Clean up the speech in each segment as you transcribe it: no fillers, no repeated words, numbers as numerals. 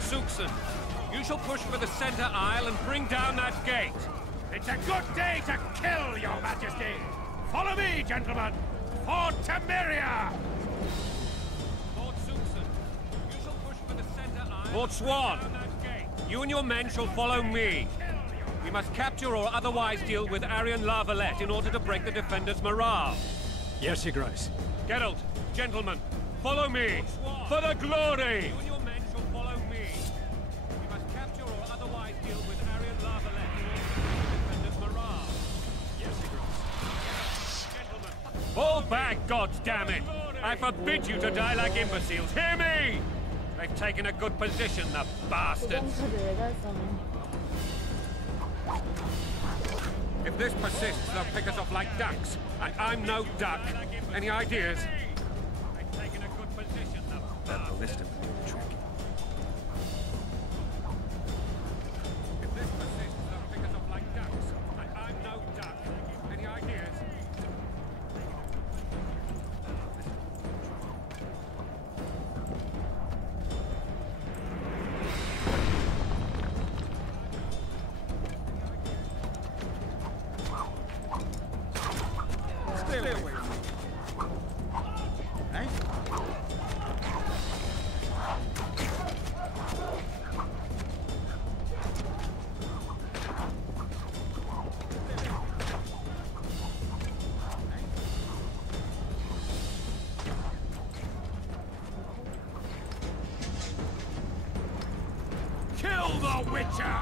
Suxon, you shall push for the center aisle and bring down that gate. It's a good day to kill, your majesty! Follow me, gentlemen! For Temeria! Lord Suxon, you shall push for the center aisle. Lord Swan, you and your men shall follow me. We must capture or otherwise deal with Arian La Valette in order to break the defenders' morale. Yes, Your Grace. Geralt, gentlemen, follow me! For the glory! You and your men shall follow me. We must capture or otherwise deal with Arian La Valette in order to break the defenders' morale. Yes, Your Grace. Gentlemen, fall back, goddammit! I forbid you to die like imbeciles. Hear me! They've taken a good position, the bastards. If this persists, they'll pick us off like ducks. And I'm no duck. Any ideas? They've taken a good position, the That ballistic trick. If this persists, they'll pick us off like ducks. And I'm no duck. Any ideas? Stay away. Eh? Kill the Witcher!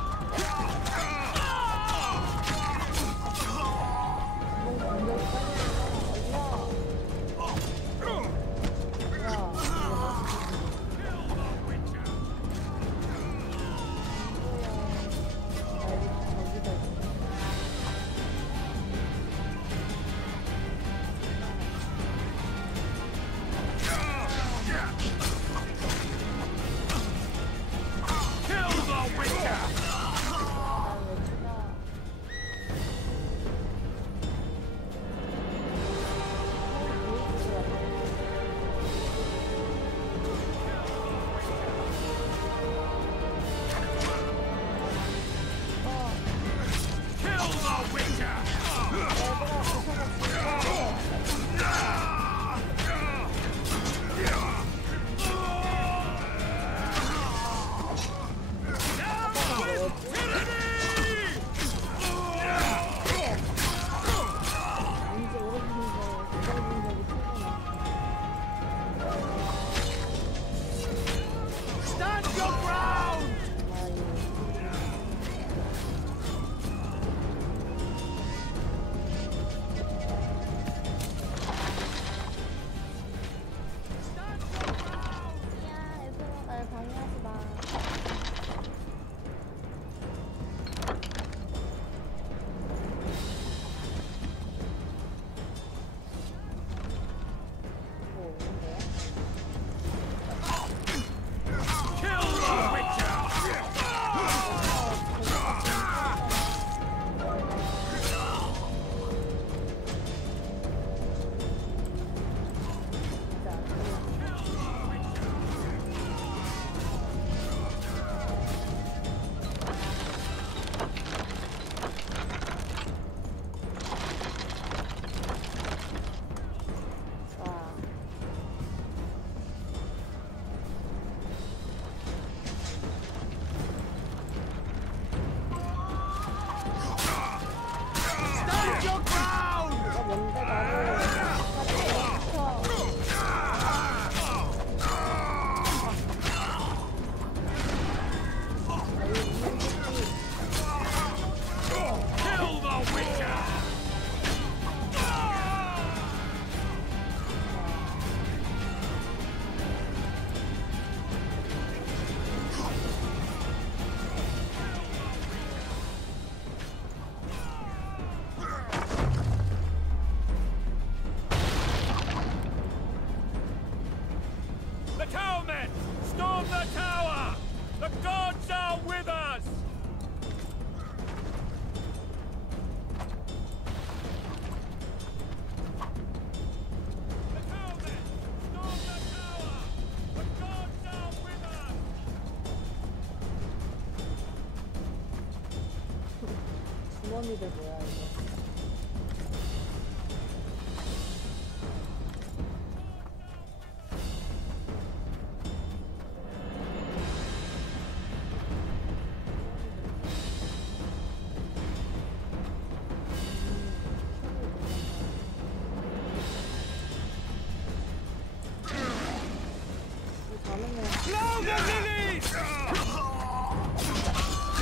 좀비들 뭐야 이거?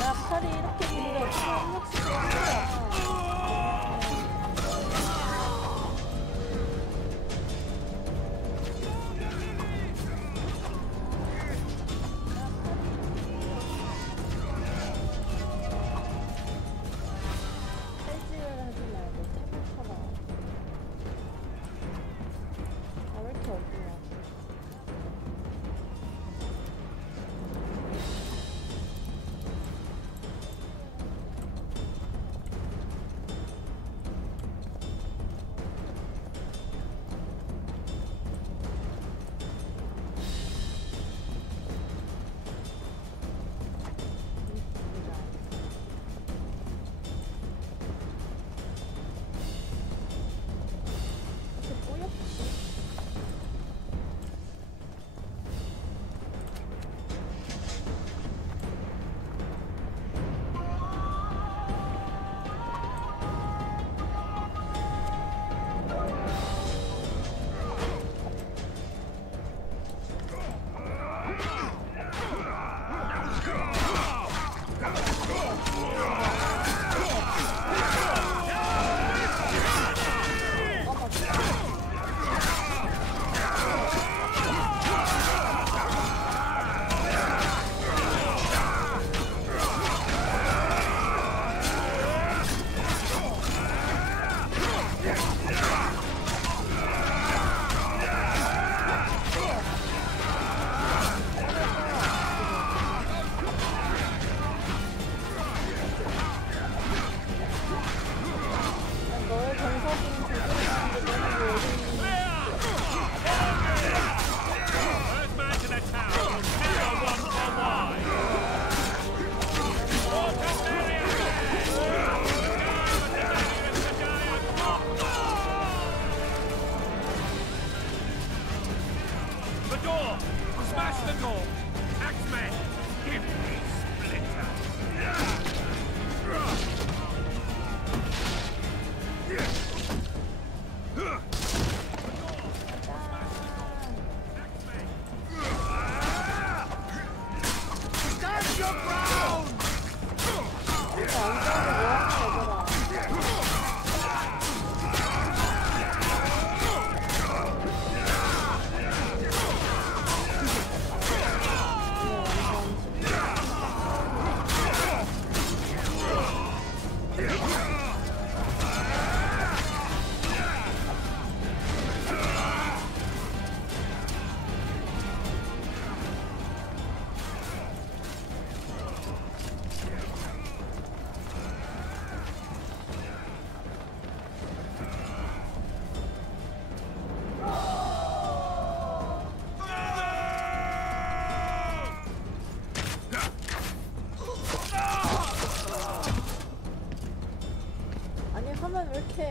야, 팔이 이렇게 길어. 한 명씩 해. 팔찌를 하지 말고 탭을 쳐라. 아, 왜 이렇게 어두워?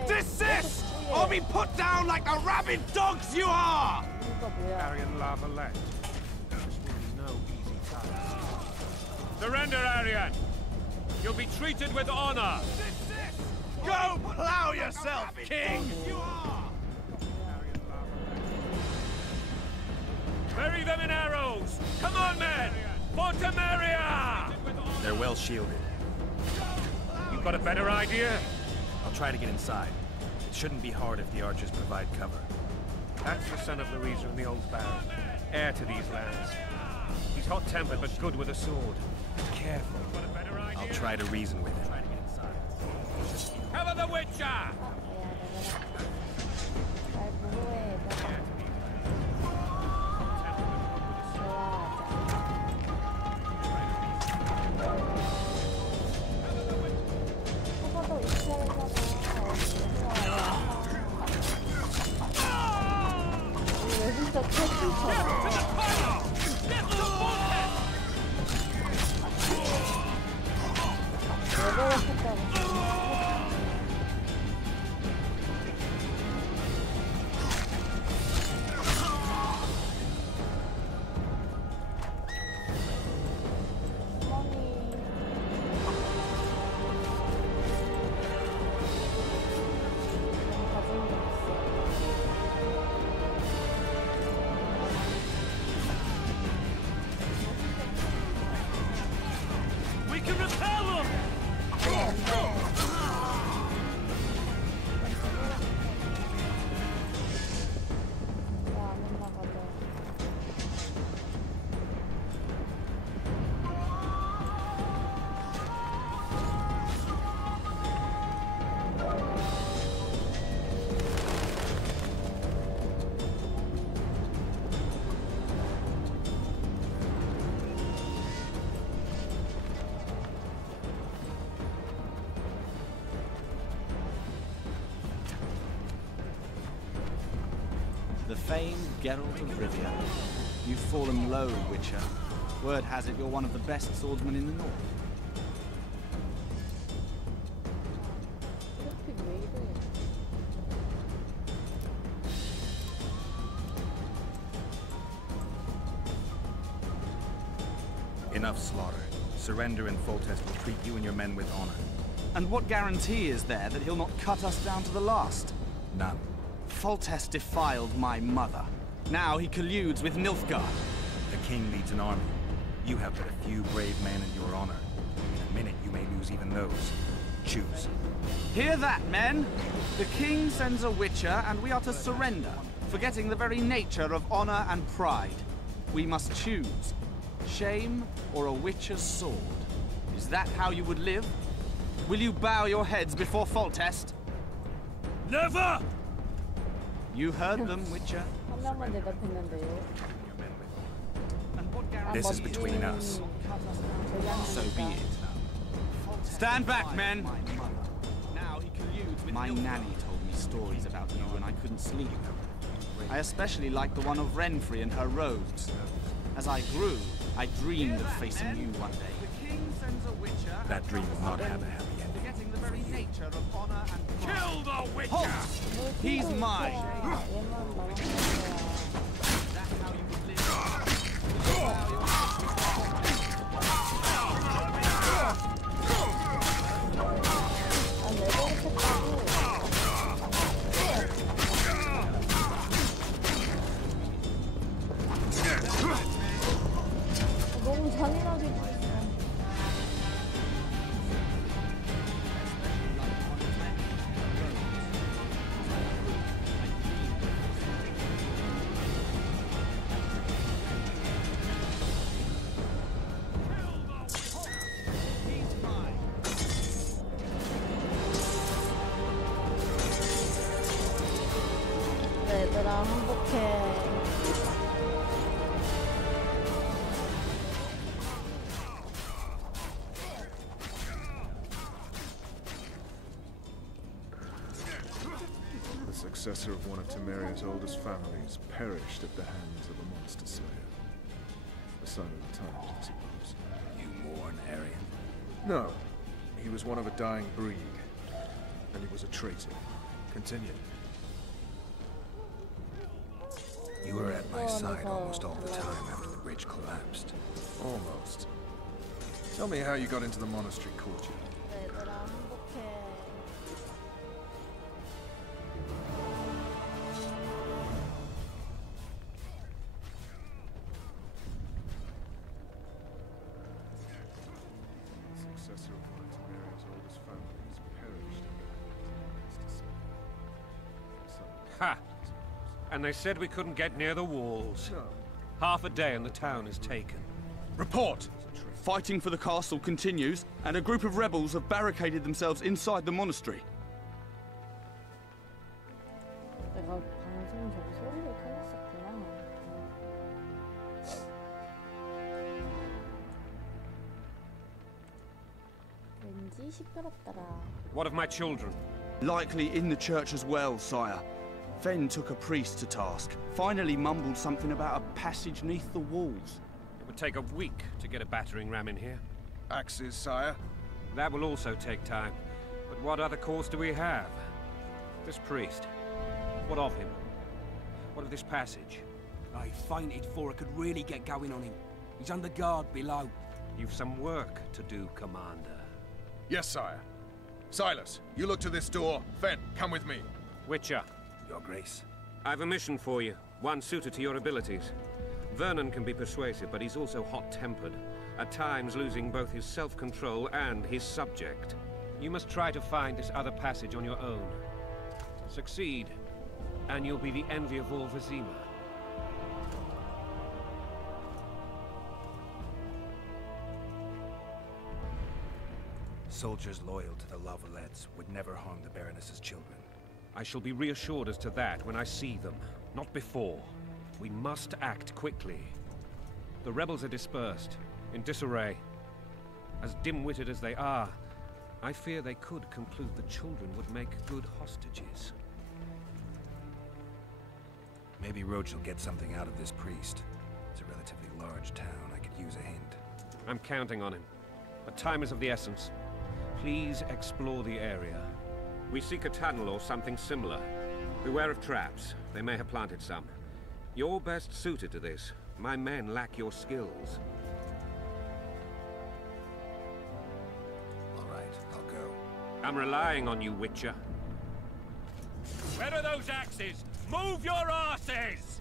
Desist! Or be put down like the rabid dogs you are! Aryan Lavalette. This will be no easy task. Surrender, Aryan! You'll be treated with honor! Desist! Go plow yourself, king! You are! Bury them in arrows! Come on, men! For Temeria! They're well shielded. You got a better idea? I'll try to get inside. It shouldn't be hard if the archers provide cover. That's the son of Louisa and the old Baron, heir to these lands. He's hot-tempered but good with a sword. Careful. Got a better idea? I'll try to reason with him. Cover the Witcher! 진짜 태풍처럼. 레벨업 했다고. famed Geralt of Rivia. You've fallen low, Witcher. Word has it you're one of the best swordsmen in the north. 그래픽 왜 이래? Enough slaughter. Surrender and Foltest will treat you and your men with honor. And what guarantee is there that he'll not cut us down to the last? None. Foltest defiled my mother. Now he colludes with Nilfgaard. The king leads an army. You have but a few brave men in your honor. In a minute, you may lose even those. Choose. Hear that, men? The king sends a Witcher, and we are to surrender, forgetting the very nature of honor and pride. We must choose. Shame or a Witcher's sword. Is that how you would live? Will you bow your heads before Foltest? Never! You heard them, Witcher. 한 명만 대답했는데요. And what This is between us. So be it. Stand back, men! Now he colludes with my nanny told me stories about you when I couldn't sleep. I especially liked the one of Renfrey and her robes. As I grew, I dreamed of facing you one day. The king sends a Witcher. That dream will not have a happy ending. Forgetting the very nature of honor and pride. Kill the Witcher! Halt! He's mine! 얘만 남았을 거야. That's how you would live. Will you bow your heads before 아, 레벨 너무 잔인하게 보였어. 얘들아 행복해. The successor of one of Temeria's oldest families perished at the hands of a monster slayer. A sign of the times, I suppose. You mourn, Arian? No, he was one of a dying breed, and he was a traitor. Continue. You were at my side almost all the time after the bridge collapsed. Almost. Tell me how you got into the monastery courtyard. 얘들아 행복해. The successor of one of Temeria's oldest families perished at the hands of a monster slayer. Ha! And they said we couldn't get near the walls. No. Half a day and the town is taken. Report! Fighting for the castle continues, and a group of rebels have barricaded themselves inside the monastery. 내가 방송 저기 소리를 켜놨었구나. 왠지 시끄럽더라. What of my children? Likely in the church as well, sire. Fen took a priest to task. Finally mumbled something about a passage neath the walls. It would take a week to get a battering ram in here. Axes, sire. That will also take time. But what other course do we have? This priest. What of him? What of this passage? I fainted before I could really get going on him. He's under guard below. You've some work to do, Commander. Yes, sire. Silas, you look to this door. Fen, come with me. Witcher, Your Grace. I've a mission for you. One suited to your abilities. Vernon can be persuasive, but he's also hot-tempered. At times losing both his self-control and his subject. You must try to find this other passage on your own. Succeed, and you'll be the envy of all Vizima. Soldiers loyal to the Lavalettes would never harm the Baroness's children. I shall be reassured as to that when I see them, not before. We must act quickly. The rebels are dispersed, in disarray. As dim-witted as they are, I fear they could conclude the children would make good hostages. Maybe Roach will get something out of this priest. It's a relatively large town. I could use a hint. I'm counting on him. But time is of the essence. Please explore the area. We seek a tunnel or something similar. Beware of traps. They may have planted some. You're best suited to this. My men lack your skills. All right, I'll go. I'm relying on you, Witcher. Where are those axes? Move your asses!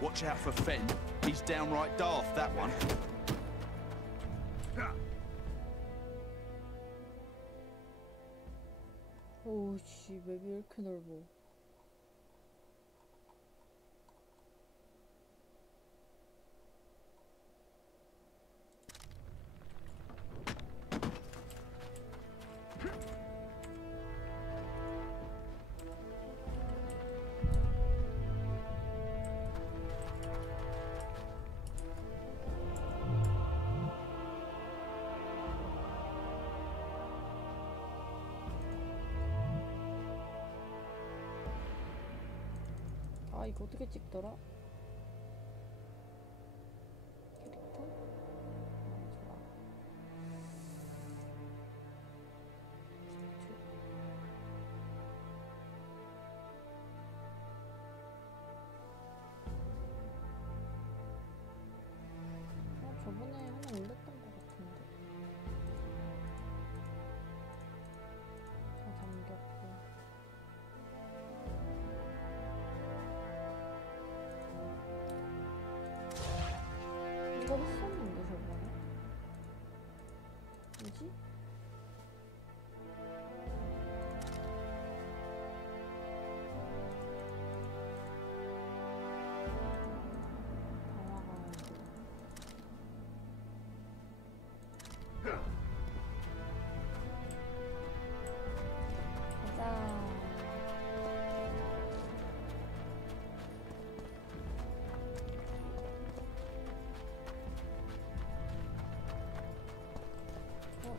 Watch out for Fenn. He's downright daft, that one. 오씨, 맵이 왜 이렇게 넓어? 아, 이거 어떻게 찍더라? 캐릭터? 좋아. 저번에 하나 올렸던 것 같은데. 다 잠겼고. 이거 했었는데 저번에. 뭐지?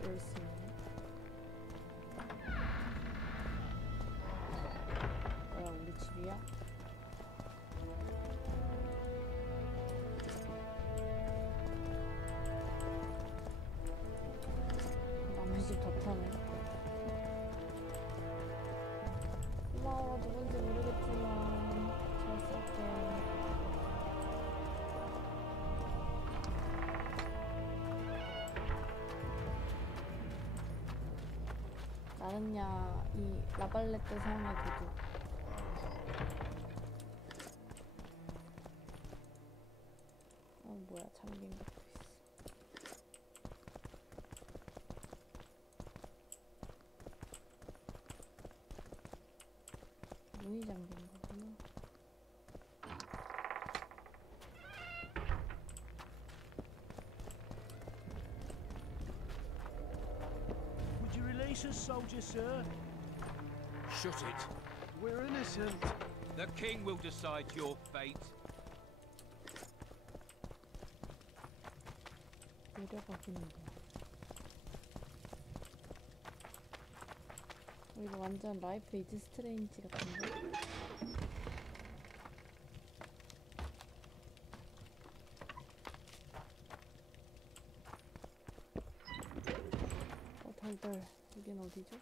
열심히. 뭐야, 우리 집이야? 남의 집 더 타네. 고마워, 누군지 모르겠지만 잘 쓸게. 나는야 이 라발레트 사용의 도둑. 뭐야, 잠긴 것도 있어. 문이 잠긴 거구나. Release us, soldier, sir. Shut it. We're innocent. The king will decide your fate. 내려가기는 돼. 이거 완전 라이프 이즈 스트레인지 같은데? 덜덜. 여긴 어디죠?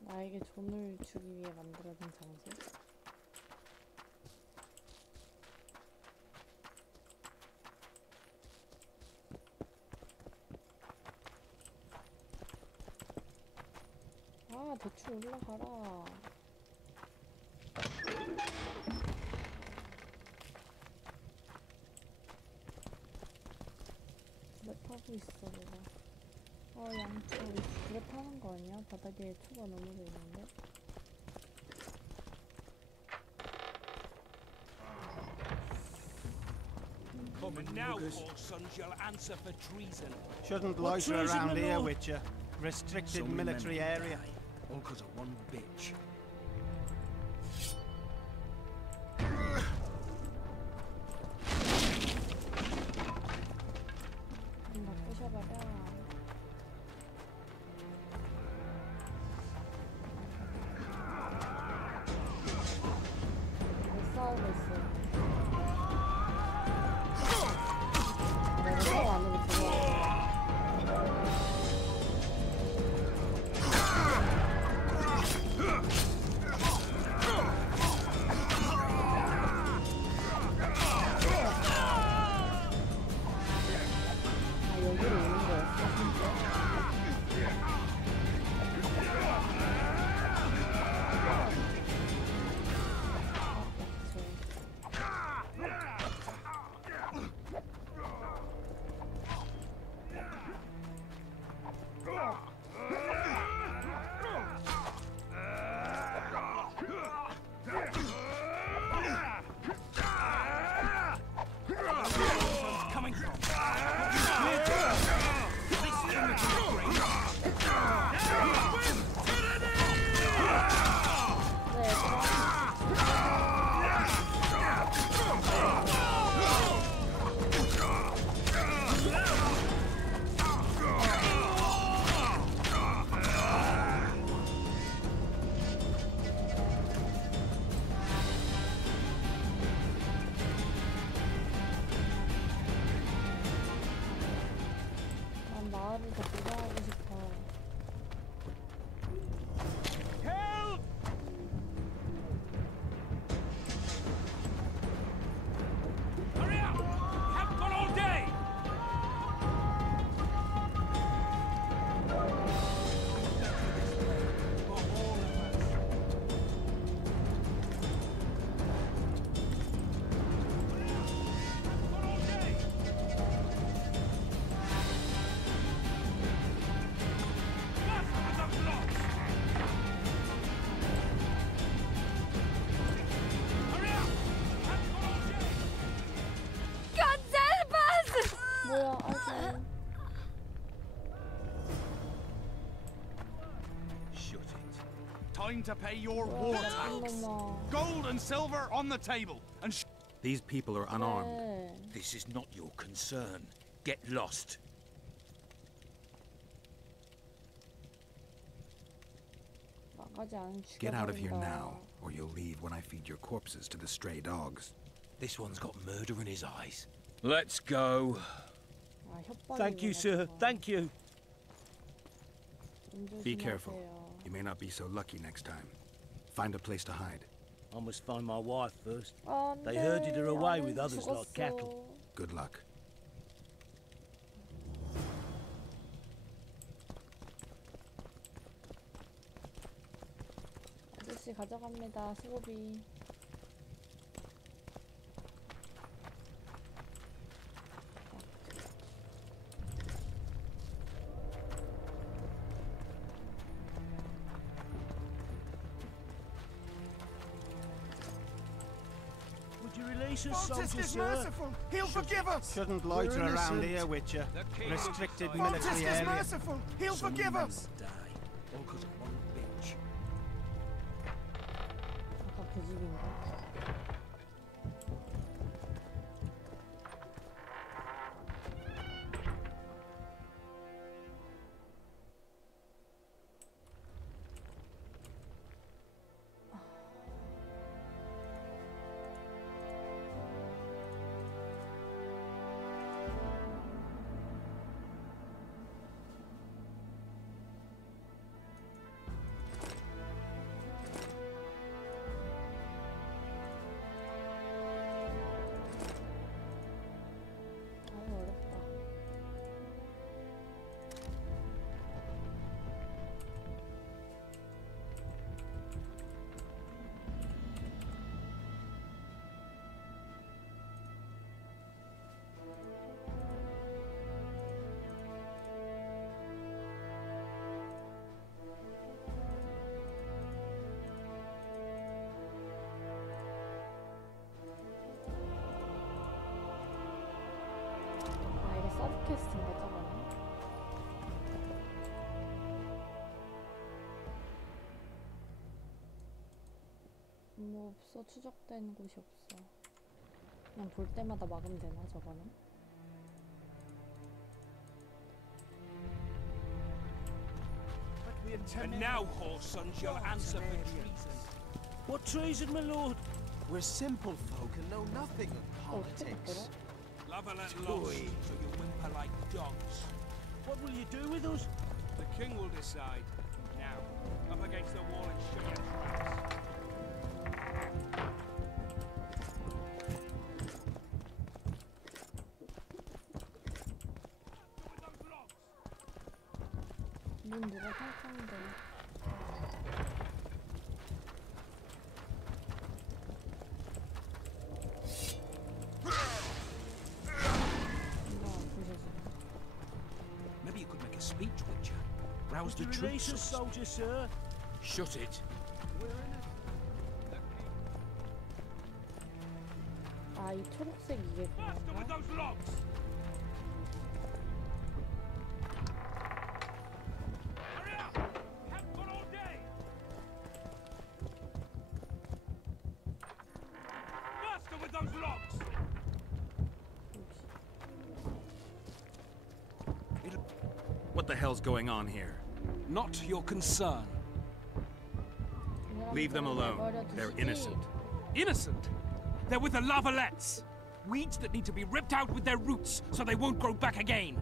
나에게 존을 주기 위해 만들어진 장소? 아, 대충 올라가라. 왜 타고 있어, 내가. 양초. 이거 타는 거 아니야? 바닥에 초가 넘어져 있는데? And now, poor sons, you'll answer for treason. Shouldn't loiter around here, Witcher. Restricted military area. All because of one bitch. 다 부셔버려. time to pay your war tax. Gold and silver on the table, and These people are unarmed. 네. This is not your concern. Get lost. 나가지 않으면 Get out of here 죽여버린다. now, or you'll leave when I feed your corpses to the stray dogs. This one's got murder in his eyes. Let's go. 아, 협박이구나, Thank you, sir. 저거. Thank you. 운 Be careful. 조심하세요. You may not be so lucky next time. Find a place to hide. I must find my wife first. 안 They 돼, herded her away 아들 with others like 죽었어. cattle. Good luck. 아저씨 가져갑니다. 수고비. Would you release us, soldier, sir? He'll forgive us! Shouldn't loiter We're around innocent. here, Witcher. Restricted Fontis military is area. merciful! He'll forgive us! Die. All because of one bitch. 아까 그 집인가? 아유, 어렵다. 아, 이게 서브퀘스트인가 저거는? 뭐 없어. 추적된 곳이 없어. 그냥 볼 때마다 막으면 되나 저거는? And now, whoresons, you'll answer for treason. What treason, my lord? We're simple folk and know nothing of 어떻게 politics. 바꾸라? Love a let lost, so you whimper like dogs. What will you do with us? The king will decide. Now, up against the wall and shut your traps. 문 누가 탕탕대. 이거 부셔지네. Maybe you could make a speech, Witcher. Rouse the Would you release troops. us, soldier, sir? Shut it. 아, 이 초록색 이게 그건가? those logs! Hurry up! Haven't got all day! Faster with those logs! What the hell's going on here? Not your concern. Leave them alone. They're innocent. Innocent? They're with the Lavalettes. Weeds that need to be ripped out with their roots so they won't grow back again.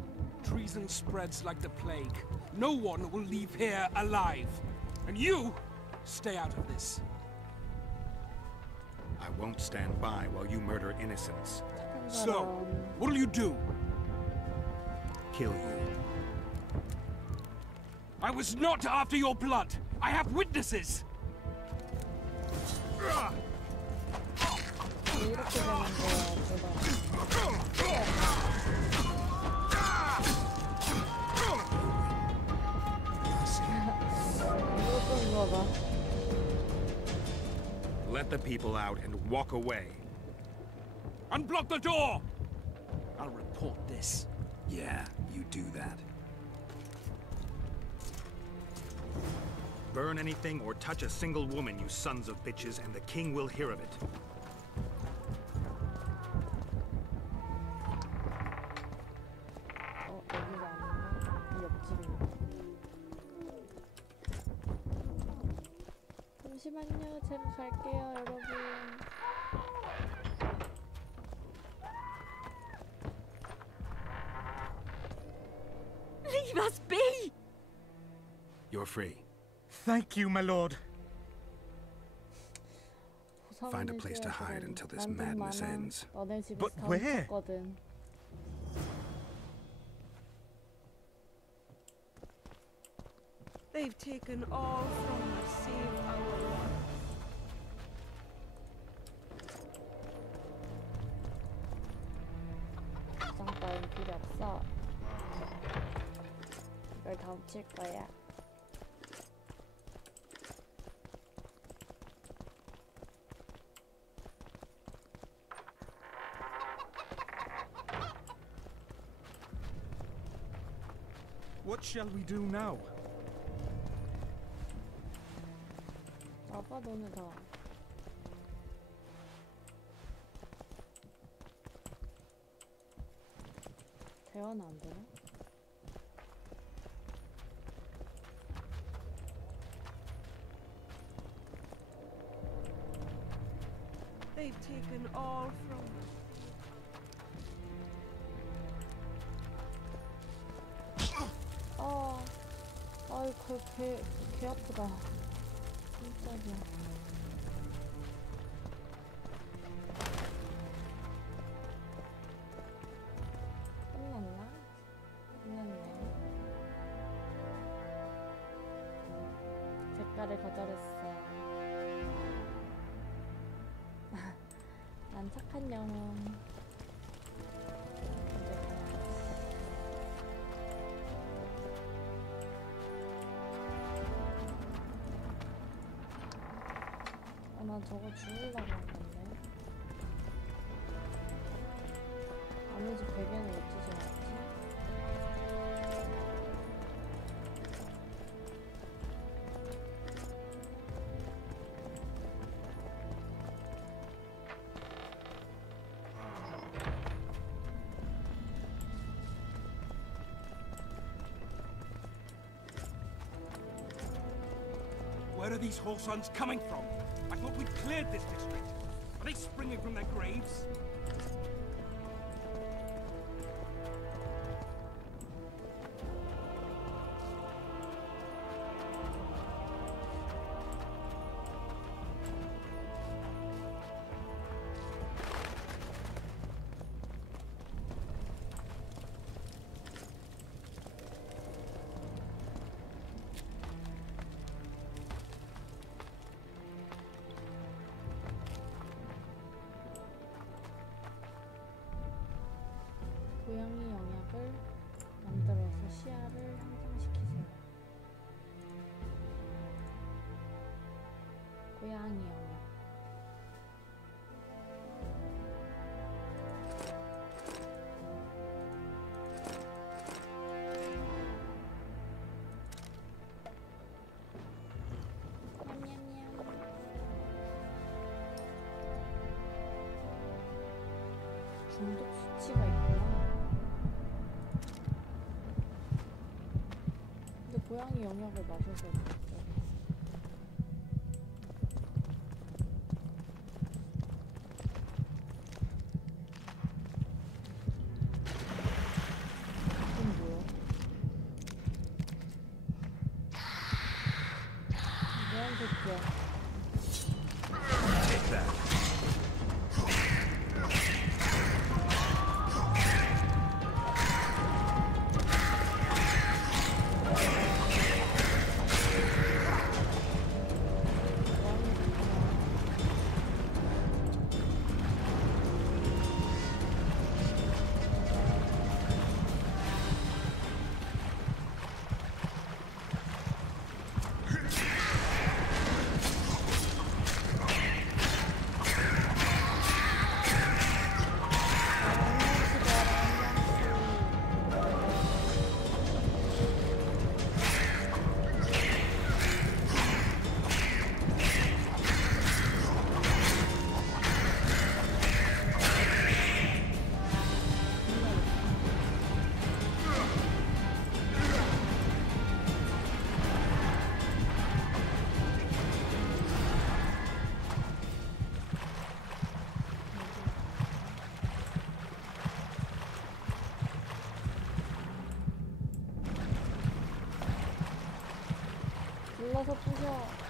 Treason spreads like the plague. No one will leave here alive. And you, stay out of this. I won't stand by while you murder innocents. So, what'll you do? Kill you. I was not after your blood. I have witnesses. 왜 이렇게 되는 거야, 이거 봐. Let the people out and walk away. Unblock the door! I'll report this. Yeah, you do that. Burn anything or touch a single woman, you sons of bitches, and the king will hear of it. 여기가 아닌가? 이 옆집인가? 잠시만요, 제가 갈게요, 여러분. Leave us be! You're free. Thank you, my lord. Find a place to hide until this madness ends. But where? They've taken all from us, save our lives. 부상 따윈 필요 없어. 이걸 다 훔칠 거야. What shall we do now? 아빠 너네 다. 대화는 안 되나? They've taken all from us. 아이 개 아프다. 깜짝이야. 끝났나? 끝났네. 색깔을 거절했어. 난 착한 영웅. 난 저거 주우려고 한 건데. 아니지, 베개는 왜 찢어 놨지? Where are these whoresons coming from? I thought we'd cleared this district. Are they springing from their graves? 고양이 영약을 만들어서 시야를 향상시키세요. 고양이 영약. 냠냠냠. 중독 수치가 있구나. 고양이 영역을 마셔서 먹죠. 이건 뭐야? 뭐한 새끼야? Take that. 잘라서 부셔.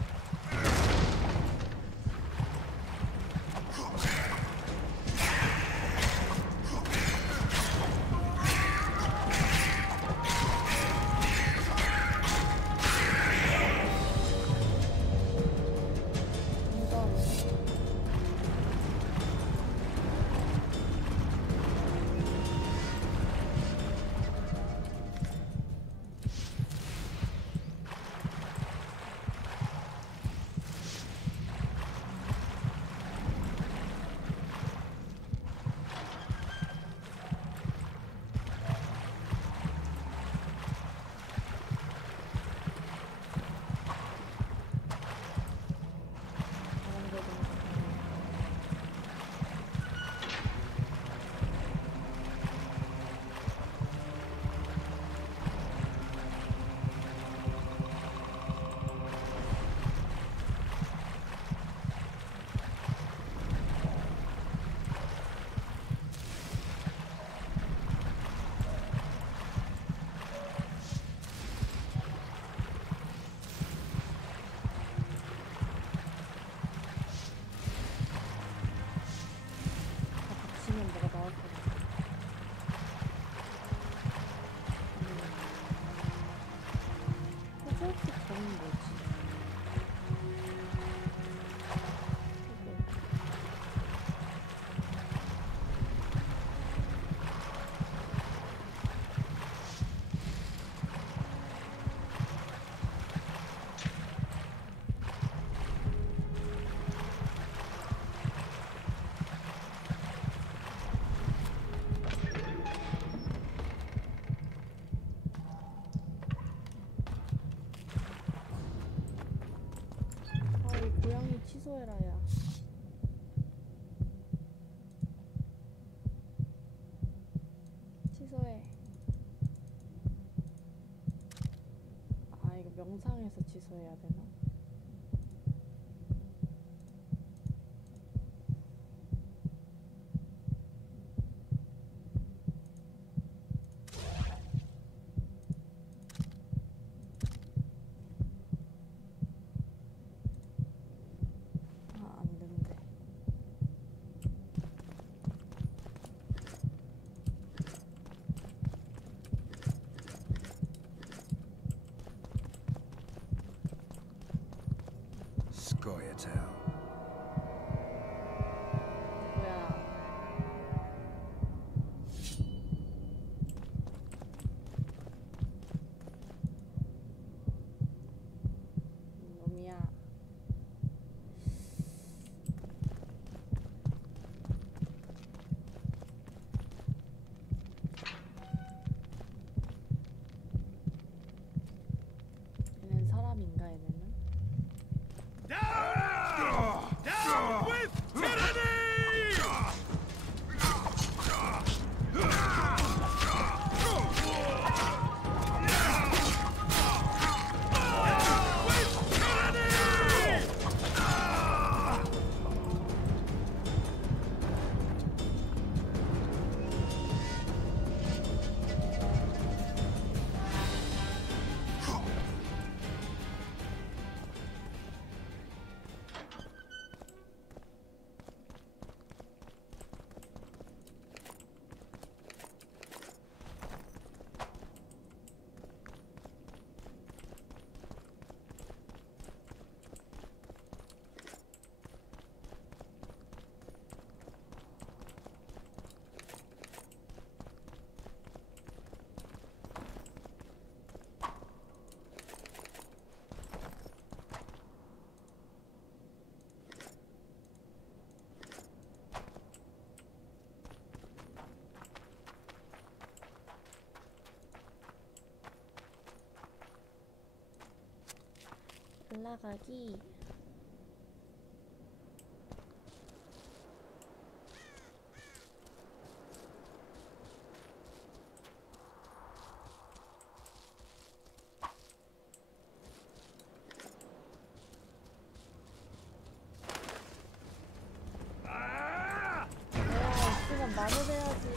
고양이 취소해라, 야. 취소해. 아, 이거 명상해서 취소해야 되나? 올라가기. 있으면 마무리해야지.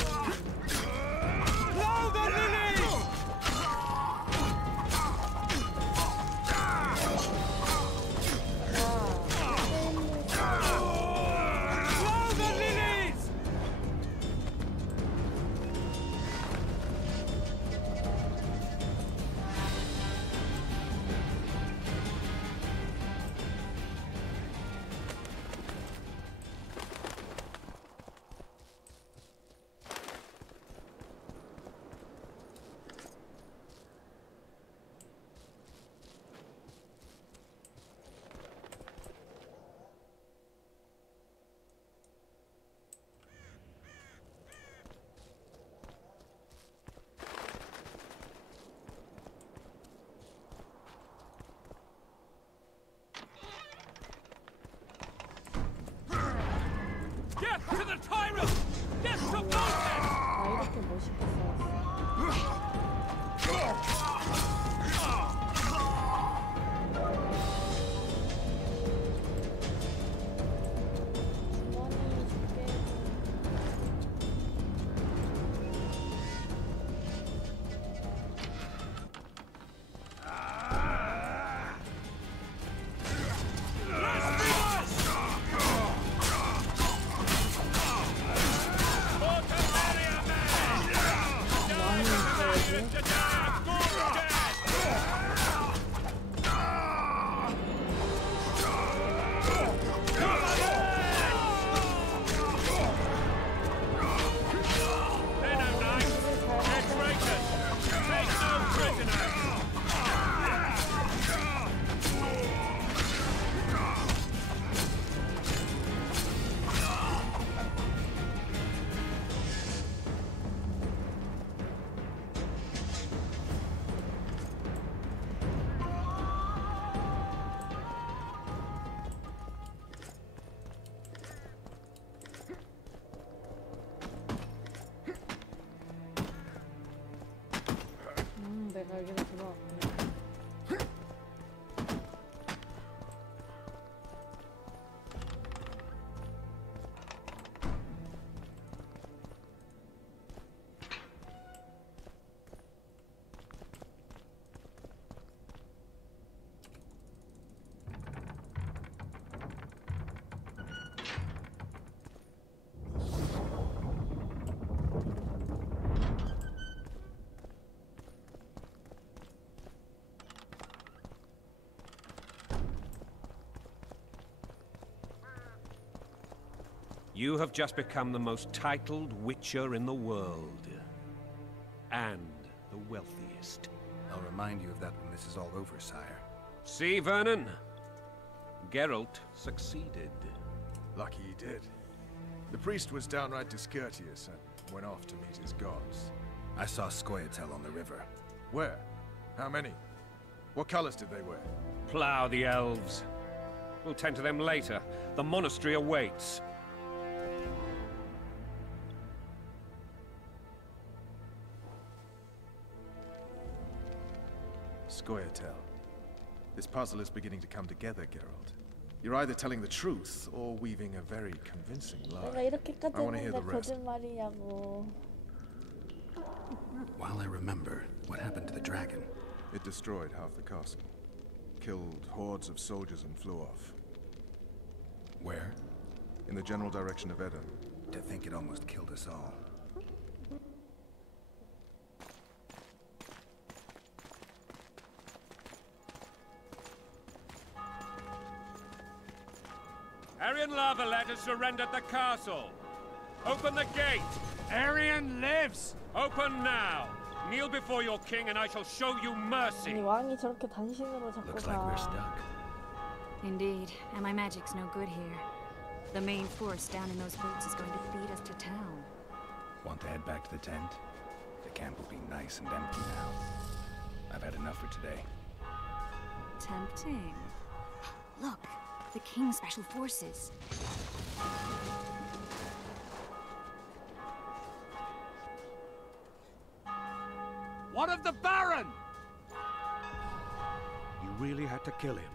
You have just become the most titled Witcher in the world. And the wealthiest. I'll remind you of that when this is all over, sire. See, Vernon? Geralt succeeded. Lucky he did. The priest was downright discourteous and went off to meet his gods. I saw Scoia'tael on the river. Where? How many? What colors did they wear? Plough the elves. We'll tend to them later. The monastery awaits. Scoia'tael. This puzzle is beginning to come together, Geralt. You're either telling the truth or weaving a very convincing 내가 lie. 이렇게까지 I want to hear 했는데 the rest. 거짓말이냐고. While I remember, what happened to the dragon? It destroyed half the castle. Killed hordes of soldiers and flew off. Where? In the general direction of Edda. To think it almost killed us all. Aryan Lavalet has surrendered the castle. Open the gate. Arian lives! Open now. Kneel before your king and I shall show you mercy. 아니 왕이 저렇게 단신으로 자꾸 Looks like we're 가. stuck. Indeed, and my magic's no good here. The main force down in those boats is going to feed us to town. Want to head back to the tent? The camp will be nice and empty now. I've had enough for today. Tempting. Look, the King's special forces. What of the Baron? You really had to kill him.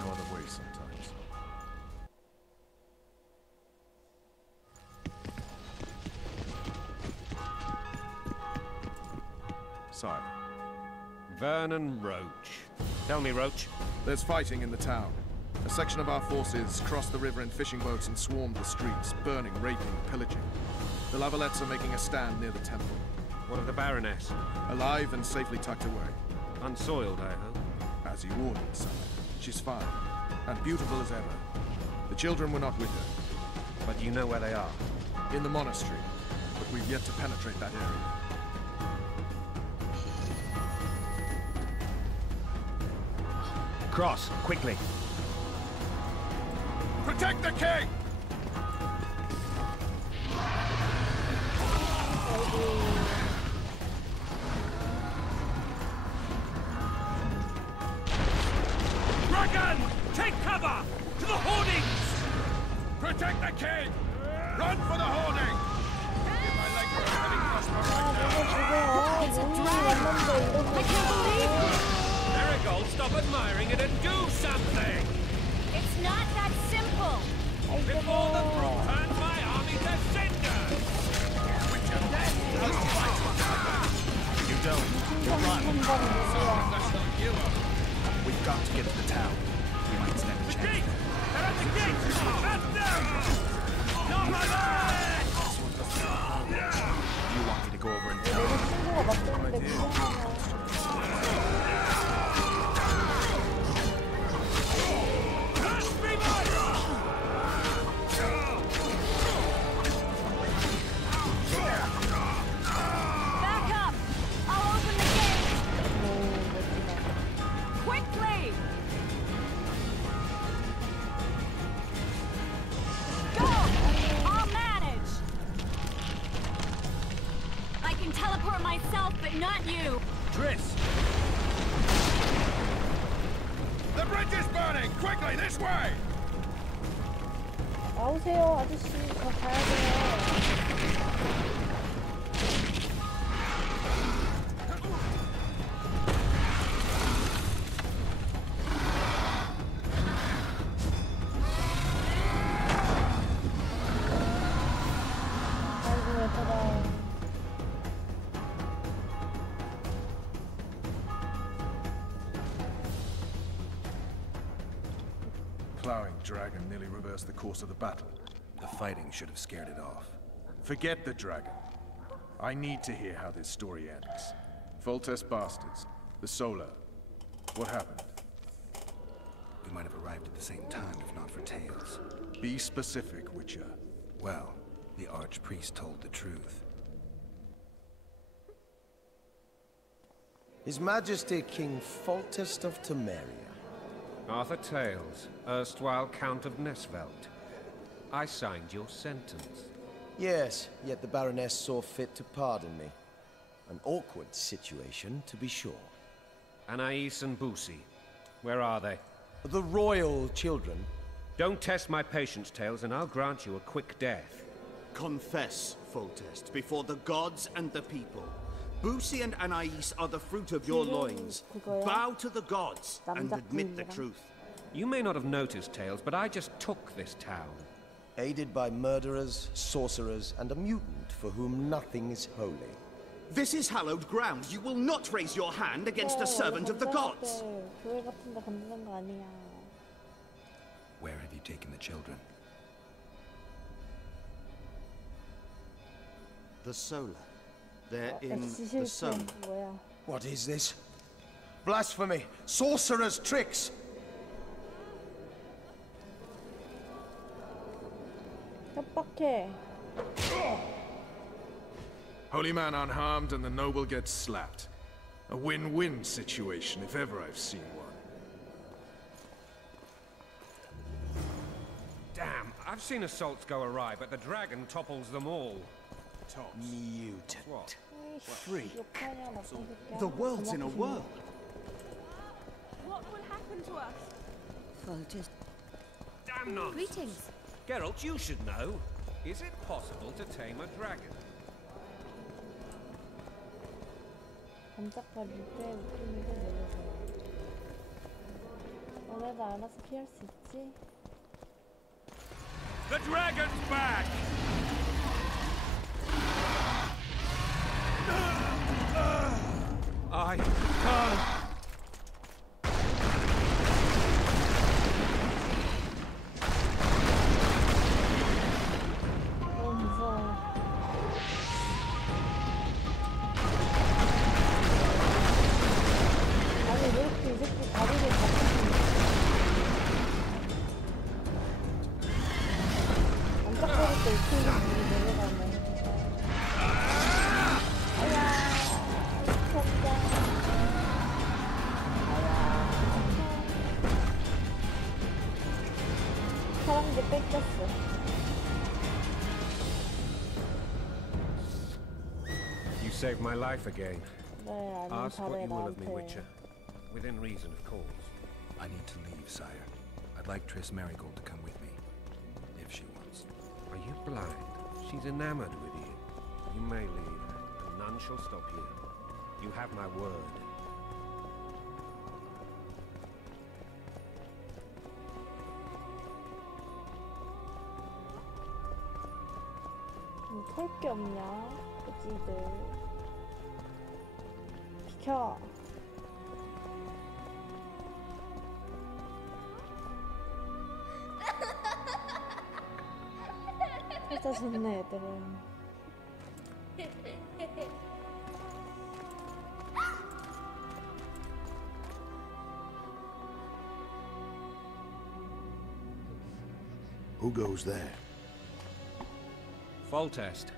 No other way sometimes. Sire, Vernon Roach. Tell me, Roach. there's fighting in the town. A section of our forces crossed the river in fishing boats and swarmed the streets, burning, raping, pillaging. The Lavalettes are making a stand near the temple. What of the Baroness? Alive and safely tucked away. Unsoiled, I hope. As you ordered, sire. She's fine, and beautiful as ever. The children were not with her. But you know where they are. In the monastery, but we've yet to penetrate that area. Cross, quickly. Protect the king! Dragon! Take cover! To the hoardings! Protect the king! Run for the hoarding! Give my leg for a heavy crossbow right now. it's a dragon! I can't believe Marigold, stop admiring it and do something! It's not that simple! Before the brute turns my army to cinders! You don't. You run. We've got to get to the town. We might stand a chance. They're at the gate! At them! Not my leg! You want me to go over and tell them? Back up! I'll open the gate! Quickly! Go! I'll manage! I can teleport myself, but not you! Triss! The bridge is burning! Quickly, this way! 나오세요 아저씨 저 가야 돼요. 아이고 예쁘다. plowing dragon nearly reversed the course of the battle. The fighting should have scared it off. Forget the dragon. I need to hear how this story ends. Foltest bastards. The Solar. What happened? We might have arrived at the same time, if not for tales. Be specific, Witcher. Well, the Archpriest told the truth. His Majesty King Foltest of Temeria. Arthur Tales, erstwhile Count of Nesvelt. I signed your sentence. Yes, yet the Baroness saw fit to pardon me. An awkward situation, to be sure. Anais and Boussy, where are they? The royal children. Don't test my patience, Tales, and I'll grant you a quick death. Confess, Foltest, before the gods and the people. Boussy and Anais are the fruit of your loins. Bow to the gods and admit the truth. You may not have noticed, Tales, but I just took this town. Aided by murderers, sorcerers, and a mutant for whom nothing is holy. This is hallowed ground. You will not raise your hand against a servant of the gods. 교회 같은 데 건드는 거 아니야. Where have you taken the children? The Solar. They're in the Solar. 뭐야? What is this? Blasphemy! Sorcerer's tricks! 협박해. Holy man unharmed and the noble gets slapped. A win-win situation, if ever I've seen one. Damn, I've seen assaults go awry, but the dragon topples them all. Mutant. What? Freak. The world's in a whirl. What will happen to us? Foltest. Damn nonsense. Greetings. Geralt, you should know. Is it possible to tame a dragon? 반짝거릴 때 웃기는데 내려줘요. 너네도 알아서 피할 수 있지? The dragon's back! I can't. 너무 무서워. 아니 왜 이렇게 이 새끼 다리를 잡히지? 반짝거릴 때 웃기는 내려가네. 아야, 미쳤다. 사람들 뺏겼어. You saved my life again. 네, 아니 Ask what 잘해 you will of me, 나한테. Witcher. Within reason, of course. I need to leave, sire. I'd like Triss Merigold to come with me, if she wants. Are you blind? She's enamored with you. You may leave, and none shall stop you. You have my word. 털 게 없냐? 그지들. 비켜. 살짝 좋네 애들은. Who goes there? Foltest.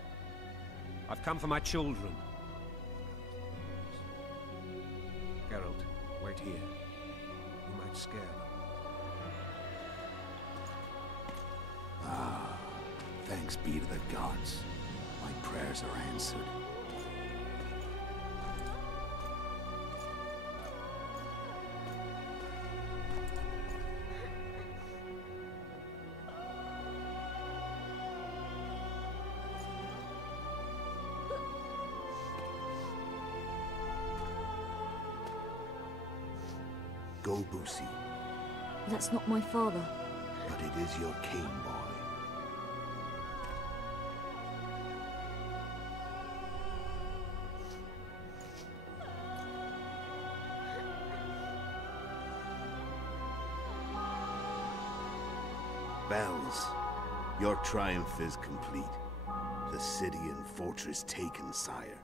I've come for my children. Geralt, wait here. You might scare them. Ah, thanks be to the gods. My prayers are answered. Go, Boussy. That's not my father. But it is your king, boy. bells. Your triumph is complete. The city and fortress taken, sire.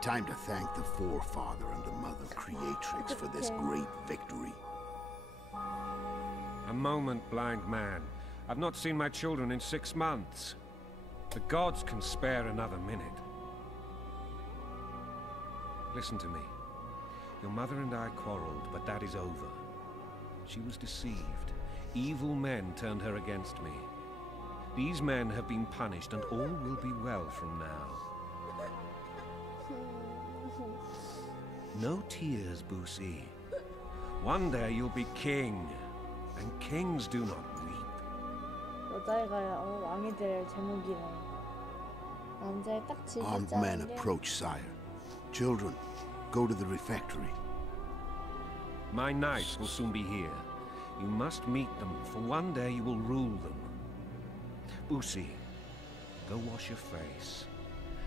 Time to thank the forefather and the mother creatrix for this great victory. A moment, blind man. I've not seen my children in 6 months. The gods can spare another minute. Listen to me. Your mother and I quarreled, but that is over. She was deceived. Evil men turned her against me. These men have been punished, and all will be well from now. No tears, Boosie. One day you'll be king, and kings do not weep. 여자애가 왕이 될 제목이네. 남자애 딱 Armed 질질 men 짜는 게 approach, sire. Children, go to the refectory. My knights will soon be here. You must meet them, for one day you will rule them. Boosie, go wash your face.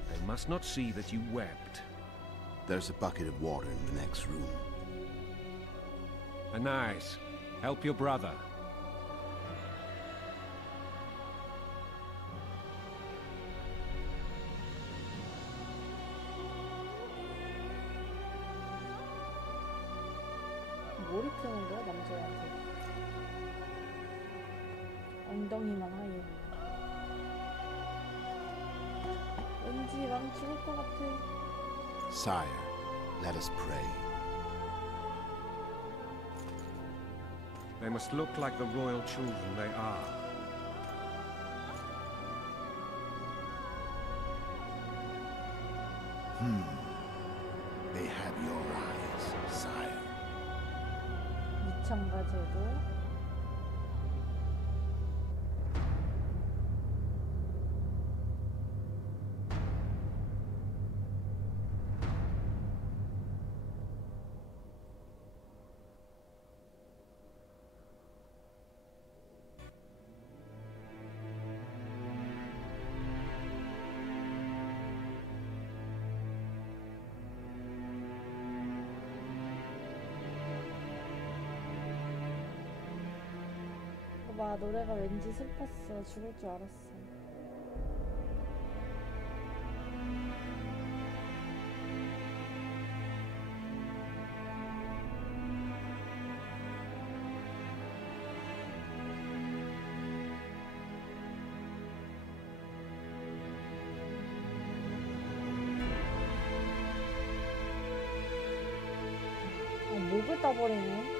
They must not see that you wept. There's a bucket of water in the next room. Anais, help your brother. 머리 펴는 거야, 남자애한테? 엉덩이만 하얘. 왠지 왕 죽을 것 같아. Sire, let us pray. They must look like the royal children they are. They have your eyes, sire. 미창가제도. 봐, 노래가 왠지 슬펐어. 죽을 줄 알았어. 목을 따버리네.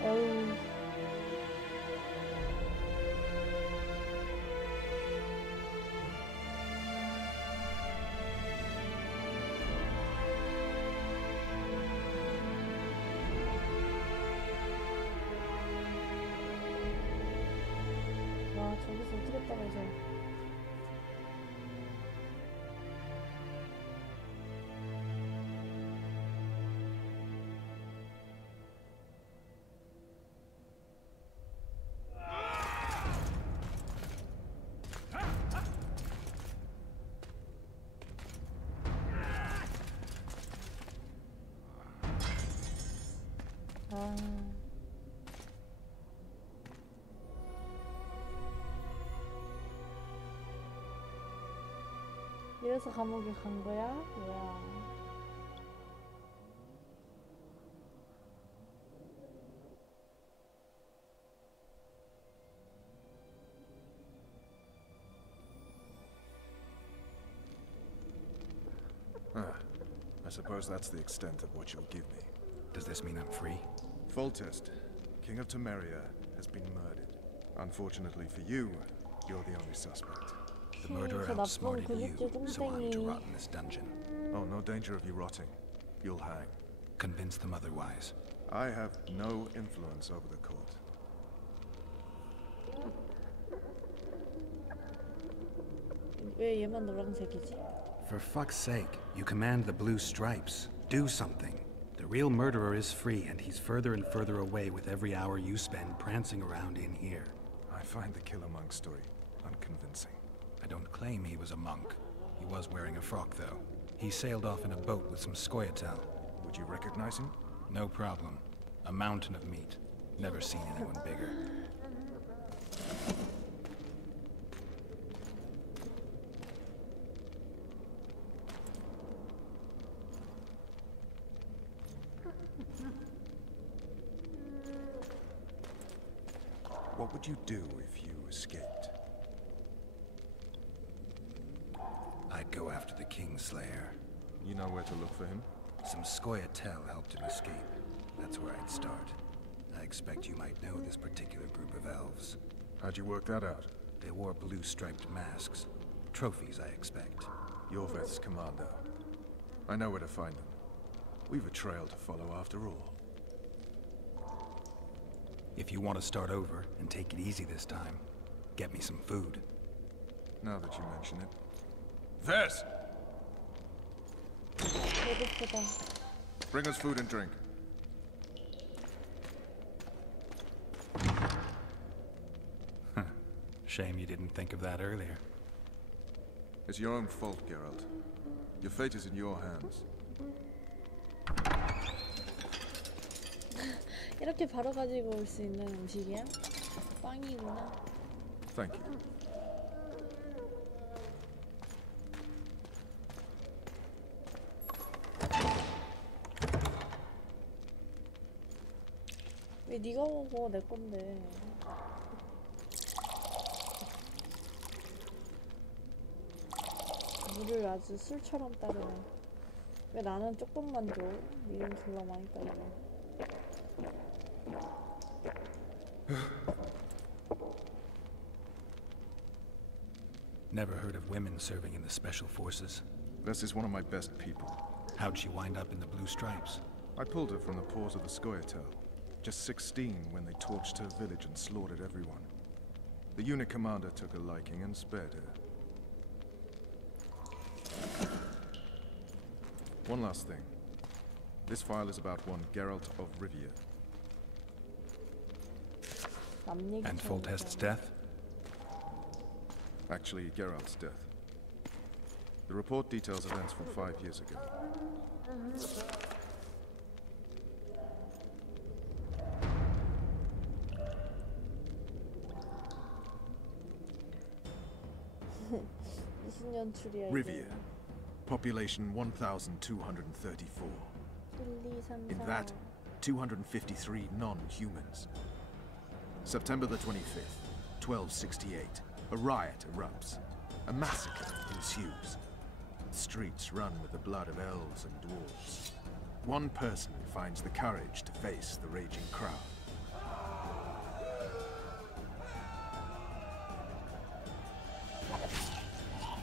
어휴. 와, 저기서 어떻게 떨어져. 아. 이래서 감옥에 간 거야? 뭐야? I suppose that's the extent of what you'll give me. Does this mean I'm free? Foltest, King of Temeria, has been murdered. Unfortunately for you, you're the only suspect. The murderer outsmarted you, so I'm to rot in this dungeon. Oh, no danger of you rotting. You'll hang. Convince them otherwise. I have no influence over the court. 왜 얘만 노란색이지? For fuck's sake, you command the blue stripes. Do something. The real murderer is free, and he's further and further away with every hour you spend prancing around in here. I find the Killer Monk story unconvincing. I don't claim he was a monk. He was wearing a frock, though. He sailed off in a boat with some Skoyatel. Would you recognize him? No problem. A mountain of meat. Never seen anyone bigger. What would you do if you escaped? I'd go after the Kingslayer. You know where to look for him? Some Skoyatel helped him escape. That's where I'd start. I expect you might know this particular group of elves. How'd you work that out? They wore blue-striped masks. Trophies, I expect. You're Veth's commander. I know where to find them. We've a trail to follow after all. If you want to start over and take it easy this time, get me some food. Now that you mention it. Veth! 배고프다. Bring us food and drink. Shame you didn't think of that earlier. It's your own fault, Geralt. Your fate is in your hands. 이렇게 바로 가지고 올 수 있는 음식이야? 빵이구나. Thank you. 왜 네가 먹어? 내 건데. 물을 아주 술처럼 따르네. 왜 나는 조금만 줘? 니는 졸라 많이 따르네. Never heard of women serving in the special forces. This is one of my best people. How'd she wind up in the blue stripes? I pulled her from the paws of the Skoyatel. Just 16 when they torched her village and slaughtered everyone. The unit commander took a liking and spared her. One last thing. This file is about one Geralt of Rivia. And Foltest's death? Actually, Geralt's death. The report details events from 5 years ago. 무슨 연출이야? Rivia. Population 1,234. In that, 253 non-humans. September the 25th, 1268. A riot erupts. A massacre ensues. The streets run with the blood of elves and dwarves. One person finds the courage to face the raging crowd.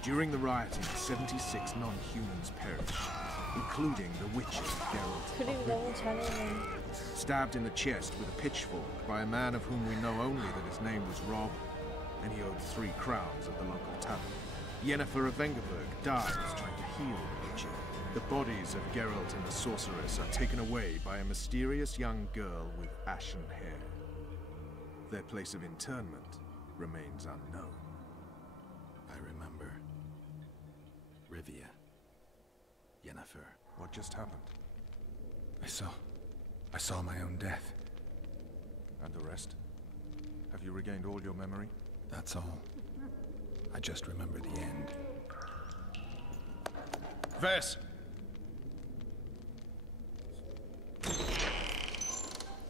During the rioting, 76 non-humans perish, including the witcher Geralt. Stabbed in the chest with a pitchfork by a man of whom we know only that his name was Rob, and he owed 3 crowns at the local tavern. Yennefer of Vengerberg dies trying to heal the witcher. The bodies of Geralt and the sorceress are taken away by a mysterious young girl with ashen hair. Their place of internment remains unknown. I remember. Rivia. Yennefer. What just happened? I saw my own death. And the rest? Have you regained all your memory? That's all. I just remember the end. Vess!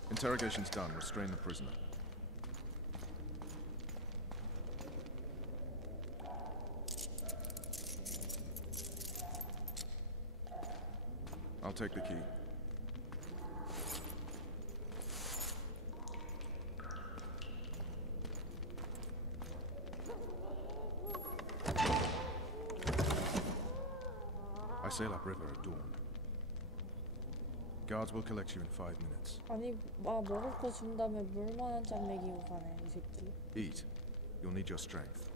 Interrogation's done. Restrain the prisoner. I'll take the key. I sail upriver at dawn. Guards will collect you in 5 minutes. 아니, 먹을 거 준 다음에 물만 한 잔 먹이고 가네, 이 새끼. Eat. You'll need your strength.